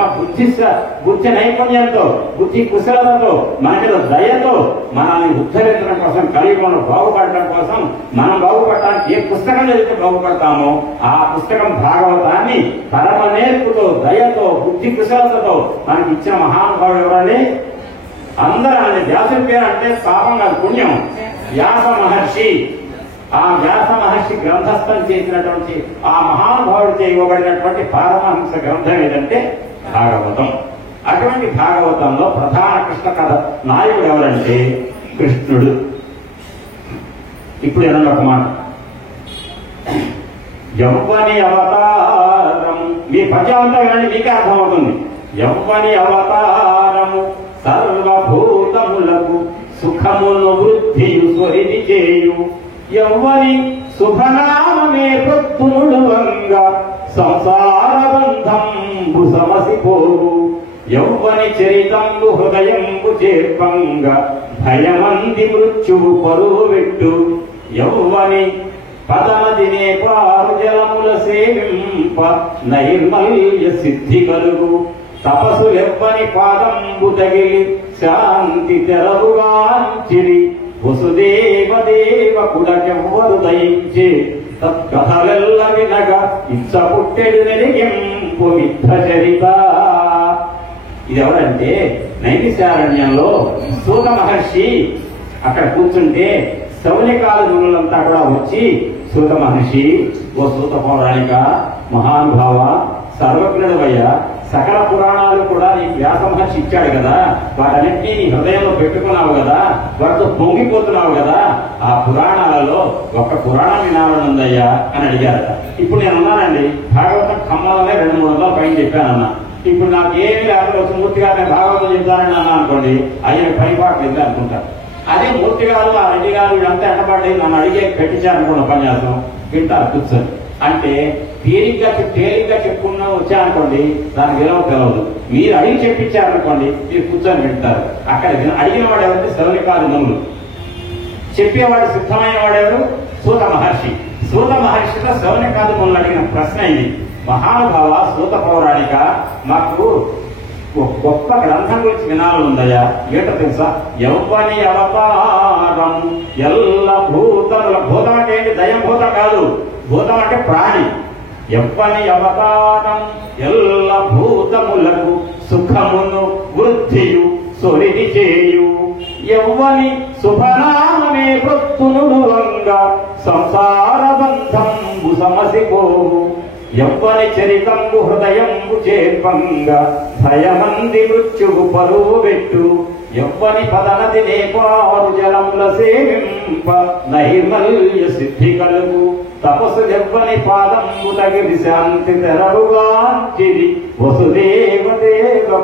బుద్ధి నైపుణ్యంతో, బుద్ధి కుశలతతో, మన మీద దయతో మనల్ని ఉద్ధరించడం కోసం, కలియుగంలో బాగుపడటం కోసం, మనం బాగుపడటానికి ఏ పుస్తకం చదివితే బాగుపడతామో ఆ పుస్తకం భాగవతాన్ని పరమ నేర్పుతో, దయతో, బుద్ధి కుశలతతో మనకి ఇచ్చిన మహానుభావుడు ఎవరండి? అందరూ ఆయన వ్యాసుడి పేరు అంటే పాపం కాదు, పుణ్యం. వ్యాస మహర్షి. ఆ వ్యాస మహర్షి గ్రంథస్థం చేసినటువంటి ఆ మహానుభావుడితో ఇవ్వబడినటువంటి పారమహంస గ్రంథం ఏదంటే భాగవతం. అటువంటి భాగవతంలో ప్రధాన కృష్ణ కథ నాయకుడు ఎవరంటే కృష్ణుడు. ఇప్పుడు ఏదన్నా ఒక మాట, యవ్వని అవతారం, మీ పద్యంతో వినండి, మీకే అర్థమవుతుంది. యవ్వని అవతారము సర్వభూతములకు సుఖమును వృద్ధియు స్వరిది చేయు, యవ్వని శుభనామమే ప్రొద్దునుడువంగా సంసార బంధంబు సమసిపోవు, యవ్వని చరితంబు హృదయంబు చేర్పంగా భయమంది మృత్యువు పరువు పెట్టు, యవ్వని పదమదినే పారు జలముల సేవింప నైర్మల్య సిద్ధి కలుగు, తపసులెవ్వని పాదంబు తగిలి శాంతి తెరవుగాంచిరి, వసుదేవ కుడకెవ్వరు దయించే తత్కథలెల్ల వినగా ఇచ్చ పుట్టెడు నెలిగింపు మిథ్య చరిత. ఇది ఎవరంటే నైమిషారణ్యంలో సూత మహర్షి అక్కడ కూర్చుంటే శౌనికాల మునులంతా కూడా వచ్చి, సూత మహర్షి, ఓ సూత పౌరాణిక మహానుభావ, సర్వజ్ఞుడవయ్యా, సకల పురాణాలు కూడా నీకు వ్యాస మహర్షి ఇచ్చాడు కదా, వాటన్నింటినీ నీ హృదయంలో పెట్టుకున్నావు కదా, వాటితో పొంగిపోతున్నావు కదా, ఆ పురాణాలలో ఒక్క పురాణం వినాలనుందయ్యా అని అడిగారట. ఇప్పుడు నేను ఉన్నానండి, భాగవతం ఖమ్మంలోనే 200-300 పైన చెప్పానన్నా. ఇప్పుడు నాకు ఏమి లేకపోతే మూర్తిగా నేను భాగవతం చెప్తానని అన్నా అనుకోండి, ఆయన పైపాట్లు వెళ్ళి అనుకుంటారు. అదే మూర్తి గారు, ఆ రెడ్డి గారు వీళ్ళంతా ఎండబడి నన్ను అడిగే పెట్టించారనుకోండి ఉపన్యాసం, వింటారు కూర్చొని. అంటే తేలిగ్గా చెప్పుకున్నా వచ్చారనుకోండి, దానికి విలువ తెలవదు. మీరు అడిగి చెప్పించారనుకోండి, మీరు కూర్చొని వింటారు. అక్కడ అడిగిన వాడు ఎవరంటే శౌనికాది మునులు, చెప్పేవాడు సిద్ధమైన వాడెవరు? సూత మహర్షి. సూత మహర్షితో శౌనికాది మునులు అడిగిన ప్రశ్న ఇది, మహానుభావ సూత పౌరాణిక, మాకు గొప్ప గ్రంథం గురించి వినాలనుందయ్యా. ఏంటో తెలుసా? యవ్వని అవతారం ఎల్ల భూతముల, భూతం అంటే ఏంటి? దయం భూతం కాదు, భూతం అంటే ప్రాణి. యవ్వని అవతారం ఎల్ల భూతములకు సుఖమును వృద్ధియు సొరిది చేయు, యవ్వని శుభనామమే ప్రొత్తునుడువంగా సంసార బంధంబు సమసిపోవు, యవ్వని చరితంబు హృదయంబు చేర్పంగా భయమంది మృత్యువు పరువు పెట్టు, యవ్వని పదనదినే పారు జలముల సేవింప నైర్మల్య సిద్ధి కలుగు, తపస్సు యవ్వని పాదంబు తగిలి శాంతి తెరవుగాంచిది, వసుదేవ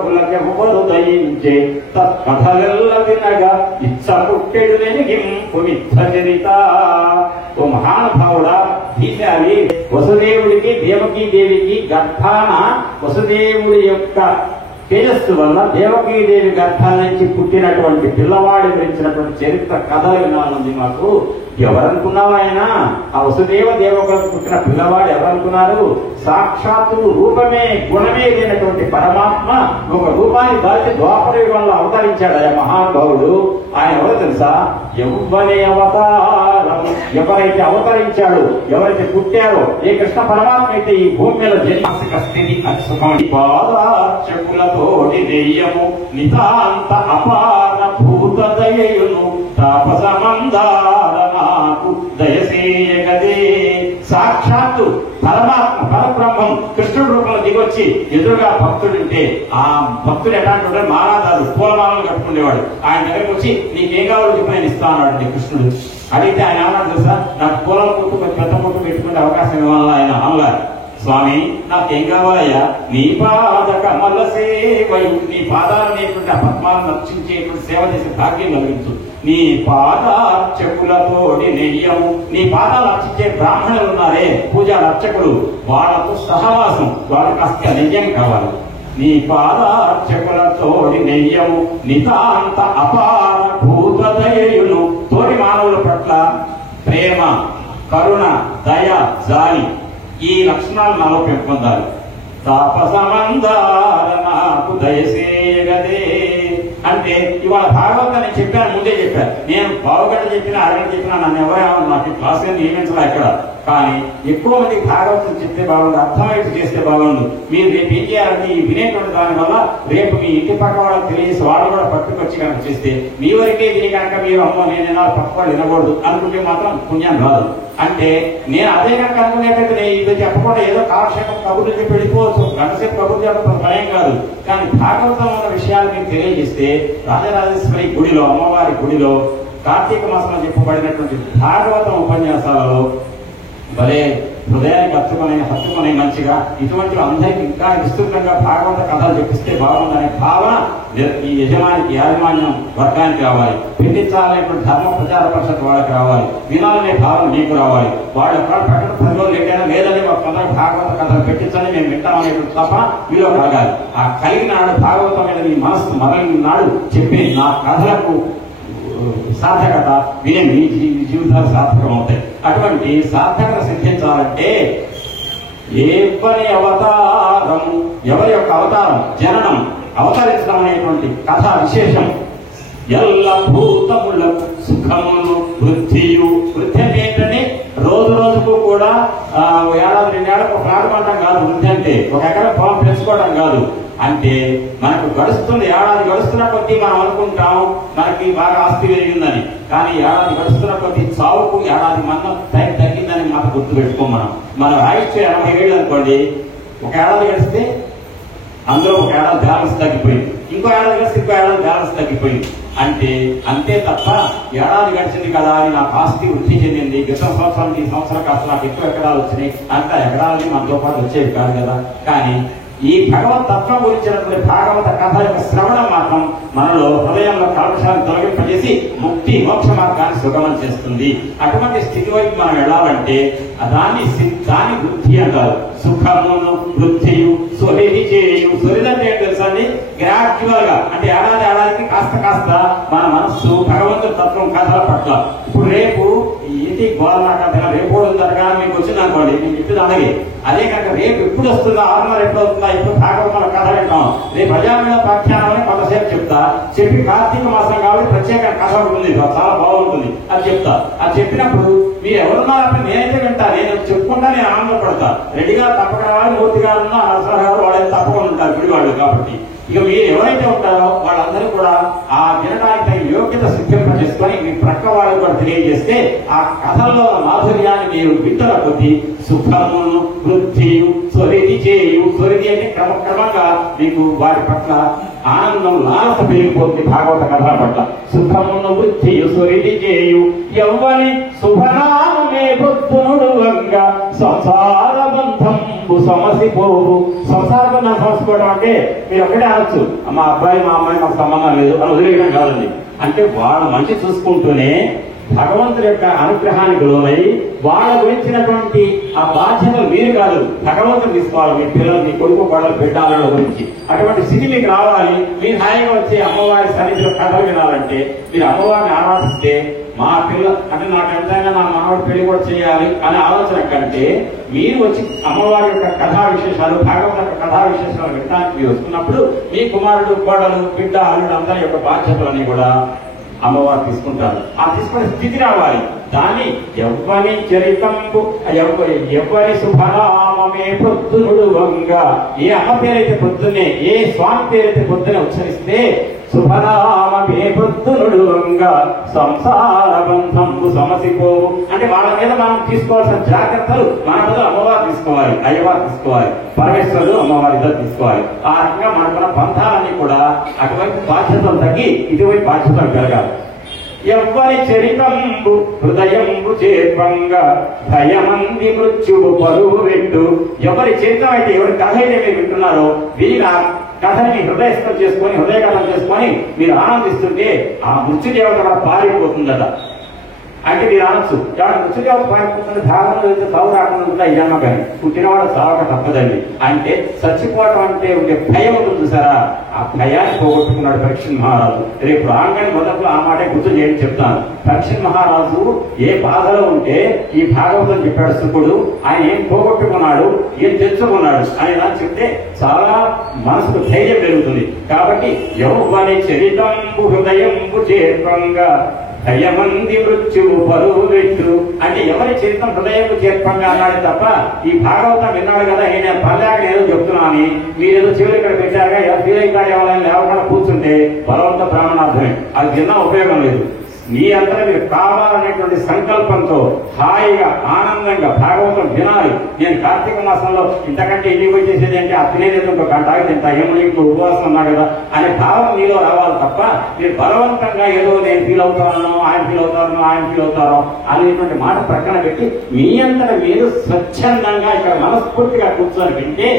కులకెవ్వరు దయించే తత్కథలెల్ల వినగా ఇచ్చ పుట్టెడు నెలిగింపు మిథ్య చరిత. ఓ మహానుభావుడా, దీశాలి వసుదేవుడికి దేవకీదేవికి గర్భాన వసుదేవుడి యొక్క తేజస్సు వల్ల దేవకీదేవి గర్భాల నుంచి పుట్టినటువంటి పిల్లవాడి గురించినటువంటి చరిత్ర కథలు వినాలనుంది మాకు. ఎవరనుకున్నావు ఆయన? ఆ వసుదేవ దేవకులకు పుట్టిన పిల్లవాడు ఎవరనుకున్నారు? సాక్షాత్తు రూపమే గుణమే లేనటువంటి పరమాత్మ ఒక రూపాన్ని దాల్చి ద్వాపర యుగంలో అవతరించాడు ఆయన మహానుభావుడు. ఆయన ఎవరో తెలుసా? యవ్వని అవతారం. ఎవరైతే అవతరించాడు, ఎవరైతే పుట్టారో, ఏ కృష్ణ పరమాత్మ అయితే ఈ భూమి మీద జన్మాసిక స్థితి అసుఖం పాదాచకులతోటి దెయ్యము నితాంత అపార భూత దయయును తాపసమందార నాకు దయసేయగదే. సాక్షాత్తు పరమాత్మ పరబ్రహ్మం కృష్ణుడు రూపంలో దిగొచ్చి ఎదురుగా భక్తుడుంటే ఆ భక్తుడు ఎలాంటి మాలాదారు పూలమాలను కట్టుకునేవాడు. ఆయన దగ్గరకు వచ్చి నీకేం కావాలో చెప్పి నేను ఇస్తాను కృష్ణుడు. అడిగితే ఆయన ఏమన్నాడు తెలుసా? నాకు పూల పుట్టు పెద్ద పుట్టు పెట్టుకునే అవకాశం ఇవ్వాలా? ఆయన అన్నారు, స్వామి నాకేం కావాలయ్యా? నీ పాద కమల సేవయు, నీ పాదాలు అనేటువంటి ఆ పద్మాలను రక్షించేటువంటి సేవ చేసే భాగ్యం కలిగించు. నీ పాదార్చకులతోటి నెయ్యము, నీ పాదాలు అర్చించే బ్రాహ్మణులు ఉన్నారే పూజా అర్చకులు, వాళ్ళతో సహవాసం, వాళ్ళకి కాస్త నెయ్యం కావాలి. నీ పాదార్చకులతోటి నెయ్యము నితాంత అపార భూతదయును, తోటి మానవుల పట్ల ప్రేమ, కరుణ, దయ, జాలి, ఈ లక్షణాలు నాలో పెంపొందాలి. తాపసమందార నాకు దయసేయగదే. అంటే ఇవాళ భాగవతాన్ని చెప్పాను, ముందే చెప్పాను. నేను పావుగంట చెప్పినా అరగంట చెప్పినా నన్ను ఎవరేమో నాకు క్లాస్ నియమించలే ఎక్కడ. కానీ ఎక్కువ మందికి భాగవతం చెప్తే బాగుండు, అర్థమైతే చేస్తే బాగుండు. మీరు రేపు ఏం చేయాలంటే ఈ వినేటువంటి దాని వల్ల రేపు మీ ఇంటి పక్క వాళ్ళకి తెలియసి వాళ్ళు కూడా పట్టుకొచ్చి కనుక చేస్తే మీ వరకే విని కనుక మీరు అమ్మో నేను పక్క వాళ్ళు వినకూడదు అనుకుంటే మాత్రం పుణ్యం రాదు. అంటే నేను అదే కనుక అనుకునేటట్టు ఇది చెప్పకుండా ఏదో కాలక్షేపం కబుర్లు చెప్పి వెళ్ళిపోవచ్చు, గంటసేపు కబుర్లు చెప్పడం భయం కాదు. కానీ భాగవతం ఉన్న విషయాలు మీకు తెలియజేస్తే రాజరాజేశ్వరి గుడిలో, అమ్మవారి గుడిలో కార్తీక మాసంలో చెప్పబడినటువంటి భాగవతం ఉపన్యాసాలలో భలే హృదయానికి హత్తుకునే మంచిగా ఇటువంటి అందరికీ ఇంకా విస్తృతంగా భాగవత కథలు చెప్పిస్తే బాగుందనే భావన ఈ యాజమాన్యం వర్గానికి రావాలి. పెట్టించాలనేటువంటి ధర్మ ప్రచార పరిషత్ వాళ్ళకి రావాలి. వినాలనే భావన మీకు రావాలి. వాళ్ళు ఎక్కడ ప్రకటన 10 రోజులు లేటైనా లేదని ఒక కొందరు భాగవత కథలు పెట్టించని మేము వింటామనేటువంటి తప్ప మీలో కలగాలి. ఆ కలిగిన నాడు భాగవతం మీద మీ మనస్సు మొదలైన నాడు చెప్పే నా కథలకు సార్థకత వినే మీ జీవితాలు సార్థకం అవుతాయి. అటువంటి సార్థకత సిద్ధించాలంటే ఎవరి అవతారం, ఎవరి యొక్క అవతారం, జననం, అవతరించడం అనేటువంటి కథా విశేషం. ఎల్ల భూతములకు సుఖములు వృద్ధియు. వృద్ధి అంటే ఏంటంటే రోజు రోజుకు కూడా ఏడాది 2 ఏళ్ళకు ఒక ప్రారంభం కాదు. వృద్ధి అంటే ఒక ఎకరం పొలం పెంచుకోవడం కాదు. అంటే మనకు గడుస్తుంది, ఏడాది గడుస్తున్న కొద్దీ మనం అనుకుంటాం మనకి బాగా ఆస్తి పెరిగిందని. కానీ ఏడాది గడుస్తున్న కొద్దీ చావుకు ఏడాది మనం టైం తగ్గిందని మాకు గుర్తు పెట్టుకోం. మన ఆయుష్యం 80 ఏళ్ళు అనుకోండి, ఒక ఏడాది గడిస్తే అందులో ఒక ఏడాది బ్యాలెన్స్ తగ్గిపోయింది, ఇంకో ఏడాది గడిస్తే ఇంకో ఏడాది బ్యాలెన్స్ తగ్గిపోయింది. అంటే అంతే తప్ప ఏడాది గడిచింది కదా అని నాకు ఆస్తి వృద్ధి చెందింది, గత సంవత్సరానికి ఈ సంవత్సరం కాస్త నాకు ఎక్కువ ఎకరాలు వచ్చినాయి అంత ఎకరాలని మనతో పాటు వచ్చేవి కాదు కదా. కానీ ఈ భగవత్ తత్వం గురించినటువంటి భాగవత కథ యొక్క శ్రవణం మాత్రం మనలో హృదయంలో కల్పశాలను తొలగింపజేసి ముక్తి మోక్ష మార్గాన్ని సుగమం చేస్తుంది. అటువంటి స్థితి వైపు మనం వెళ్ళాలంటే దాన్ని వృద్ధి అంటారు. సుఖమును వృద్ధియు సొరిది చేయు. సొరిదంటే ఏంటి తెలుసండి? గ్రాడ్యువల్ గా, అంటే ఏడాదికి కాస్త కాస్త మన మనస్సు భగవంతుడి తత్వం కథల పట్ల. ఇప్పుడు రేపు ఏంటి గోదన కథ రేపు ఉందనగా మీకు వచ్చింది అనుకోండి, నేను చెప్పింది అలాగే. అదే కనుక రేపు ఎప్పుడు వస్తుందా, 6 నెలలు ఎప్పుడు వస్తుందా, ఇప్పుడు భాగవతాల కథ వింటాం. రేపు ప్రజామీద పాఠ్యానం అని కొంతసేపు చెప్తా, చెప్పి కార్తీక మాసం కాబట్టి ప్రత్యేక కథ ఉంటుంది, చాలా బాగుంటుంది అది చెప్తా. అది చెప్పినప్పుడు మీరు ఎవరున్నారంటే నేనైతే వింటా, నేను చెప్పుకుంటా, నేను ఆనందపడతా. రెడ్డిగా తప్పక రావాలి, మూర్తి గారు ఉన్నా నరసరావు గారు వాళ్ళైతే తప్పకుండా ఉంటారు గుడివాళ్ళు. కాబట్టి ఇక మీరు ఎవరైతే ఉంటారో వాళ్ళందరూ కూడా ఆ వినడానికి తగిన యోగ్యత సిద్ధింప చేసుకొని మీ ప్రక్క వాళ్ళకు కూడా తెలియజేస్తే ఆ కథల్లో మాధుర్యాన్ని మీరు వింటున్న కొద్దీ సుఖమును వృద్ధియు సొరిది చేయు. సొరిది అంటే క్రమక్రమంగా మీకు వాటి పట్ల ఆనందం, లాలస పెరిగిపోతుంది భాగవత కథల పట్ల. సుఖమును వృద్ధియు సొరిది చేయు. ఎవ్వని శుభనామే బుద్ధునుడు వంగా సంసార బంధంబు సమసిపోవు. సంసార బంధం సమసిపోవడం అంటే మీరు ఒక్కడే అనొచ్చు, మా అబ్బాయి మా అమ్మాయి మాకు సంబంధం లేదు అని వదిలేయడం కాదండి. అంటే వాళ్ళ మంచి చూసుకుంటూనే భగవంతుడి యొక్క అనుగ్రహానికి లోనై వాళ్ళ గురించినటువంటి ఆ బాధ్యతలు మీరు కాదు, భగవంతుడు తీసుకోవాలి. మీ పిల్లలు, మీ కొడుకు వాళ్ళ బిడ్డాల గురించి అటువంటి స్థితి మీకు రావాలి. మీరు హాయిగా వచ్చి అమ్మవారి సన్నిధిలో కథలు వినాలంటే మీరు అమ్మవారిని ఆరాధిస్తే మా పిల్ల అంటే నాకు ఎంతైనా నా మనవాడి పెళ్లి కూడా చేయాలి అనే ఆలోచన కంటే మీరు వచ్చి అమ్మవారి యొక్క కథా విశేషాలు, భాగవత యొక్క కథా విశేషాలు వినడానికి మీరు వస్తున్నప్పుడు మీ కుమారుడు, కోడలు, బిడ్డ, అల్లుడు అందరి యొక్క బాధ్యతలన్నీ కూడా అమ్మవారు తీసుకుంటారు. ఆ తీసుకునే స్థితి రావాలి. దాన్ని ఎవ్వని చరితంబు ఎవ్వరి శుభనామే పొద్దునుడు వంగ. ఏ అమ్మ పేరైతే పొద్దున్నే, ఏ స్వామి పేరైతే పొద్దునే ఉచ్చరిస్తే శుభనామే పొద్దునుడు వంగ సంసార బంధంబు సమసిపోవు. అంటే వాళ్ళ మీద మనం తీసుకోవాల్సిన జాగ్రత్తలు మన మీద అమ్మవారు తీసుకోవాలి, అయ్యవారు తీసుకోవాలి, పరమేశ్వరుడు అమ్మవారి ఇద్దరు తీసుకోవాలి. ఆ రకంగా మనకున్న బంధాలన్నీ కూడా అటువైపు బాధ్యతలు తగ్గి ఇటువైపు బాధ్యతలు పెరగాలి. ఎవ్వరి చరితంబు హృదయంబు చేర్వంగా భయమంది మృత్యువు పరువు వెండు. ఎవరి చరిత్రం అయితే, ఎవరి కథ అయితే మీరు వింటున్నారో వీరి కథని హృదయస్థం చేసుకొని, హృదయగతం చేసుకొని మీరు ఆనందిస్తుంటే ఆ మృత్యుదేవత కూడా పారిపోతుందట. అంటే మీరు అనొచ్చు ఎవరైనా మృత్యుదేవత పారిపోతుంది భాగంలో వెళ్తే సాగు రాకుండా ఉందా ఈ జన్మ కానీ పుట్టినవాడు సాగక తప్పదండి. అంటే చచ్చిపోవటం అంటే ఉండే భయం ఉంటుంది సారా, ఆ భయాన్ని పోగొట్టుకున్నాడు పరీక్షణ్ మహారాజు. రేపు రాగానే మొదట్లో ఆ మాట గుర్తు చేయని చెప్తాను. పరీక్షణ్ మహారాజు ఏ బాధలో ఉంటే ఈ భాగవతం చెప్పాడు శుకుడు, ఆయన ఏం పోగొట్టుకున్నాడు ఏం తెచ్చుకున్నాడు అని ఇలా చెప్తే చాలా మనసుకు ధైర్యం పెరుగుతుంది. కాబట్టి యౌవని చరితంబు హృదయంబు చేర్పంగా భయమంది మృత్యువు బరువు వెట్టు అంటే ఎవరి చరిత్రం హృదయం చేర్పంగా అన్నాడు తప్ప ఈ భాగవతం విన్నాడు కదా నేను పర్లేక ఏదో చెప్తున్నాను మీరేదో చెవులు ఇక్కడ పెట్టారుగా ఎలా ఫీల్ అవుతాడు ఎవరైనా లేవకుండా కూర్చుంటే బలవంత బ్రాహ్మణార్థమే, అది విన్నా ఉపయోగం లేదు. మీ అంతా మీరు కావాలనేటువంటి సంకల్పంతో హాయిగా ఆనందంగా భాగవతం వినాలి. నేను కార్తీక మాసంలో ఇంతకంటే ఇంటికి పోయి చేసేది అంటే ఆ తినేది ఒక గంట ఇంత ఏమో ఇంట్లో ఉపవాసం ఉన్నా కదా అనే భావం మీలో రావాలి తప్ప మీరు బలవంతంగా ఏదో నేను ఫీల్ అవుతాను ఆయన ఫీల్ అవుతాను ఆయన ఫీల్ అవుతారో అనేటువంటి మాట ప్రక్కన పెట్టి మీ అంతటా మీరు స్వచ్ఛందంగా ఇక్కడ మనస్ఫూర్తిగా కూర్చొని వింటే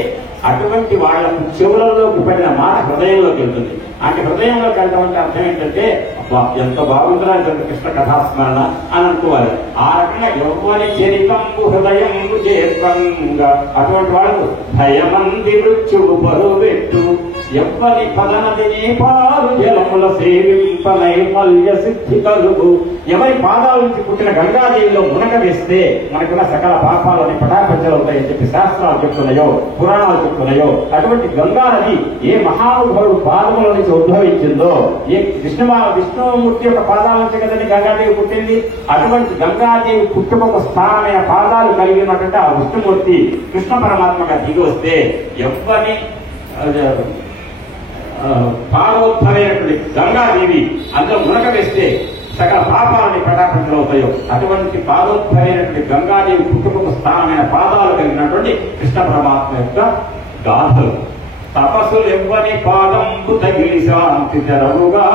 అటువంటి వాళ్లకు చెవులలోకి పడిన మాట హృదయంలోకి వెళ్తుంది. అంటే హృదయంలోకి వెళ్ళడం అంటే అర్థం ఏంటంటే ఎంత బాగుంటుందో అంత కృష్ణ కథాస్మరణ అని అనుకోవాలి. ఆ రకంగా యౌవని చరితంబు హృదయంబు చేర్పంగా అటువంటి వాళ్ళు భయమంది మృత్యువు బరువు పెట్టు ఎవ్వని పదనదిని పాలు జలముల సేవింప నైర్మల్య సిద్ధి కలుగు. ఎవరి పాదాల నుంచి పుట్టిన గంగాదేవిలో మునక వేస్తే మనకున్న సకల పాపాలని పటాపంచలవుతాయని చెప్పి శాస్త్రాలు చెప్తున్నాయో పురాణాలు చెప్తున్నాయో అటువంటి గంగా నది ఏ మహానుభావుడు పాదముల నుంచి ఉద్భవించిందో ఏ విష్ణుమూర్తి యొక్క పాదాల నుంచి కదండి గంగాదేవి పుట్టింది. అటువంటి గంగాదేవి పుట్టుకొక స్థానమైన పాదాలు కలిగి ఉన్నటువంటి ఆ విష్ణుమూర్తి కృష్ణ పరమాత్మగా దిగి వస్తే ఎవ్వని పాదోత్తరైనటువంటి గంగాదేవి అందులో మునక వేస్తే సకల పాపాలని పటాపంచలవుతాయో అటువంటి పాదోత్తరైనటువంటి గంగాదేవి పుట్టుకొక స్థానమైన పాదాలు కలిగినటువంటి కృష్ణ పరమాత్మ యొక్క గాథలు. తపస్సులు ఎవ్వని పాదంబు తగిలి శాంతి తెరవుగా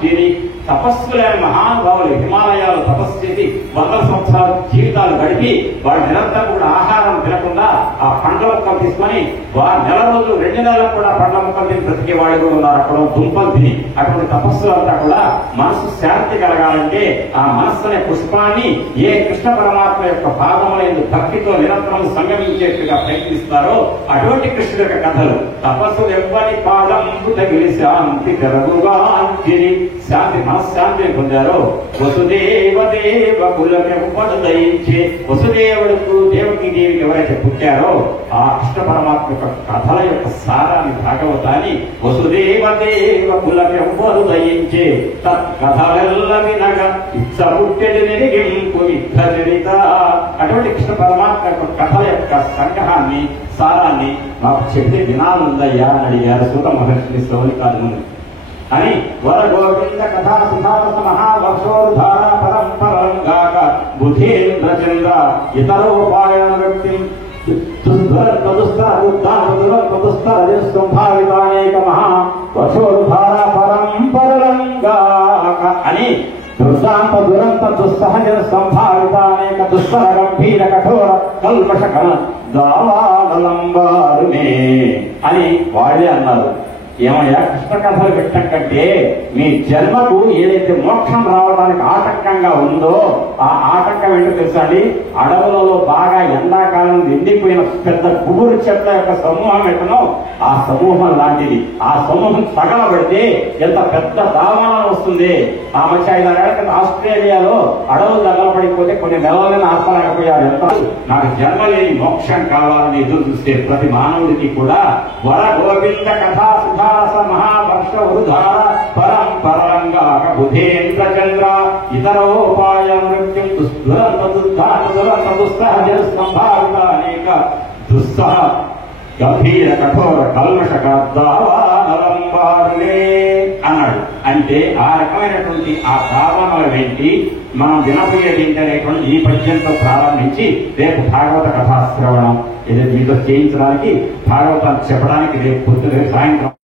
తిని తపస్సులైన మహానుభావులు హిమాలయాలు తపస్సు చేసి 100 సంవత్సరాలు జీవితాలు గడిపి వారి నిరంతరం కూడా ఆహారం తినకుండా ఆ పండ్ల మొక్కలు తీసుకొని వారి నెల రోజులు 2 నెలలకు కూడా పండ్ల మొక్కలు తిని బ్రతికే వాళ్ళు కూడా ఉన్నారు అక్కడ దుంపలు తిని. అటువంటి తపస్సులంతా కూడా మనసు శాంతి కలగాలంటే ఆ మనస్సు అనే పుష్పాన్ని ఏ కృష్ణ పరమాత్మ యొక్క పాదములందు భక్తితో నిరంతరం సంగమించేట్టుగా ప్రయత్నిస్తారో అటువంటి కృష్ణుడి యొక్క కథలు. తపస్సులు ఎవ్వని పాదంబు తగిలి శాంతి తెరవుగా తిని శాంతి మనశ్శాంతిని పొందారో వసుదేవ దేవ కులమెవ్వడు దయించే వసుదేవుడుకు దేవకి దేవికి ఎవరైతే పుట్టారో ఆ కృష్ణ పరమాత్మ యొక్క కథల యొక్క సారాన్ని భాగవతాన్ని వసుదేవ దేవ కులమెవ్వడు దయించే తత్కథలెల్ల వినగ ఇచ్చ పుట్టెడు నెరిగింపు యుద్ధ చరిత. అటువంటి కృష్ణ పరమాత్మ యొక్క కథల యొక్క సంగ్రహాన్ని సారాన్ని మాకు చెప్తే వినాలుందయ్యా అని అడిగారు సూత మహర్షిని శ్రవణికాల ముందు అని. వర గోవింద కథా సుధారస మహావర్షోద్ధార పరంపరంగాక బుధేంద్ర చంద్ర ఇతరోపాయన వ్యక్తి సంభావితానేక మహావర్షోద్ధార పరంపరంగాక అని దుర్దాంత దురంత దుస్సహజ సంభావితానేక దుస్సర గంభీర కఠోర కల్పషక దావాలంబారునే అని వాళ్ళే అన్నారు. ఏమయ్యా కృష్ణ కథలు పెట్టడం కంటే మీ జన్మకు ఏదైతే మోక్షం రావడానికి ఆటంకంగా ఉందో ఆ ఆటంకం ఏంటో తెలుసండి. అడవులలో బాగా ఎండాకాలం ఎండిపోయిన పెద్ద గుబురు చెట్ల యొక్క సమూహం ఎట్టనో ఆ సమూహం లాంటిది. ఆ సమూహం తగలబడితే ఎంత పెద్ద దావానం వస్తుంది. ఆ మధ్య 5-6 ఏళ్ల కింద ఆస్ట్రేలియాలో అడవులు తగలబడిపోతే కొన్ని నెలలైనా ఆత్మలేకపోయారు. ఎంత నాకు జన్మ లేని మోక్షం కావాలని ఎదురు చూస్తే ప్రతి మానవుడికి కూడా వర గోవింద కథా సుధారస మహావర్ష ఉదార పరంపరంగా బుధేంద్ర చంద్ర ఇతరోపాయ మృత్యు దురంత దుర్ధాన దుస్సహజ సంభావిత అనేక దుస్సహ గంభీర కఠోర కల్మషక దావానలంబారులే అన్నాడు. అంటే ఆ రకమైనటువంటి ఆ దావానల ఏంటి మనం వినపోయేది ఏంటి అనేటువంటి ఈ పద్యంతో ప్రారంభించి రేపు భాగవత కథాశ్రవణం ఏదైతే మీతో చేయించడానికి భాగవతాన్ని చెప్పడానికి రేపు సాయంత్రం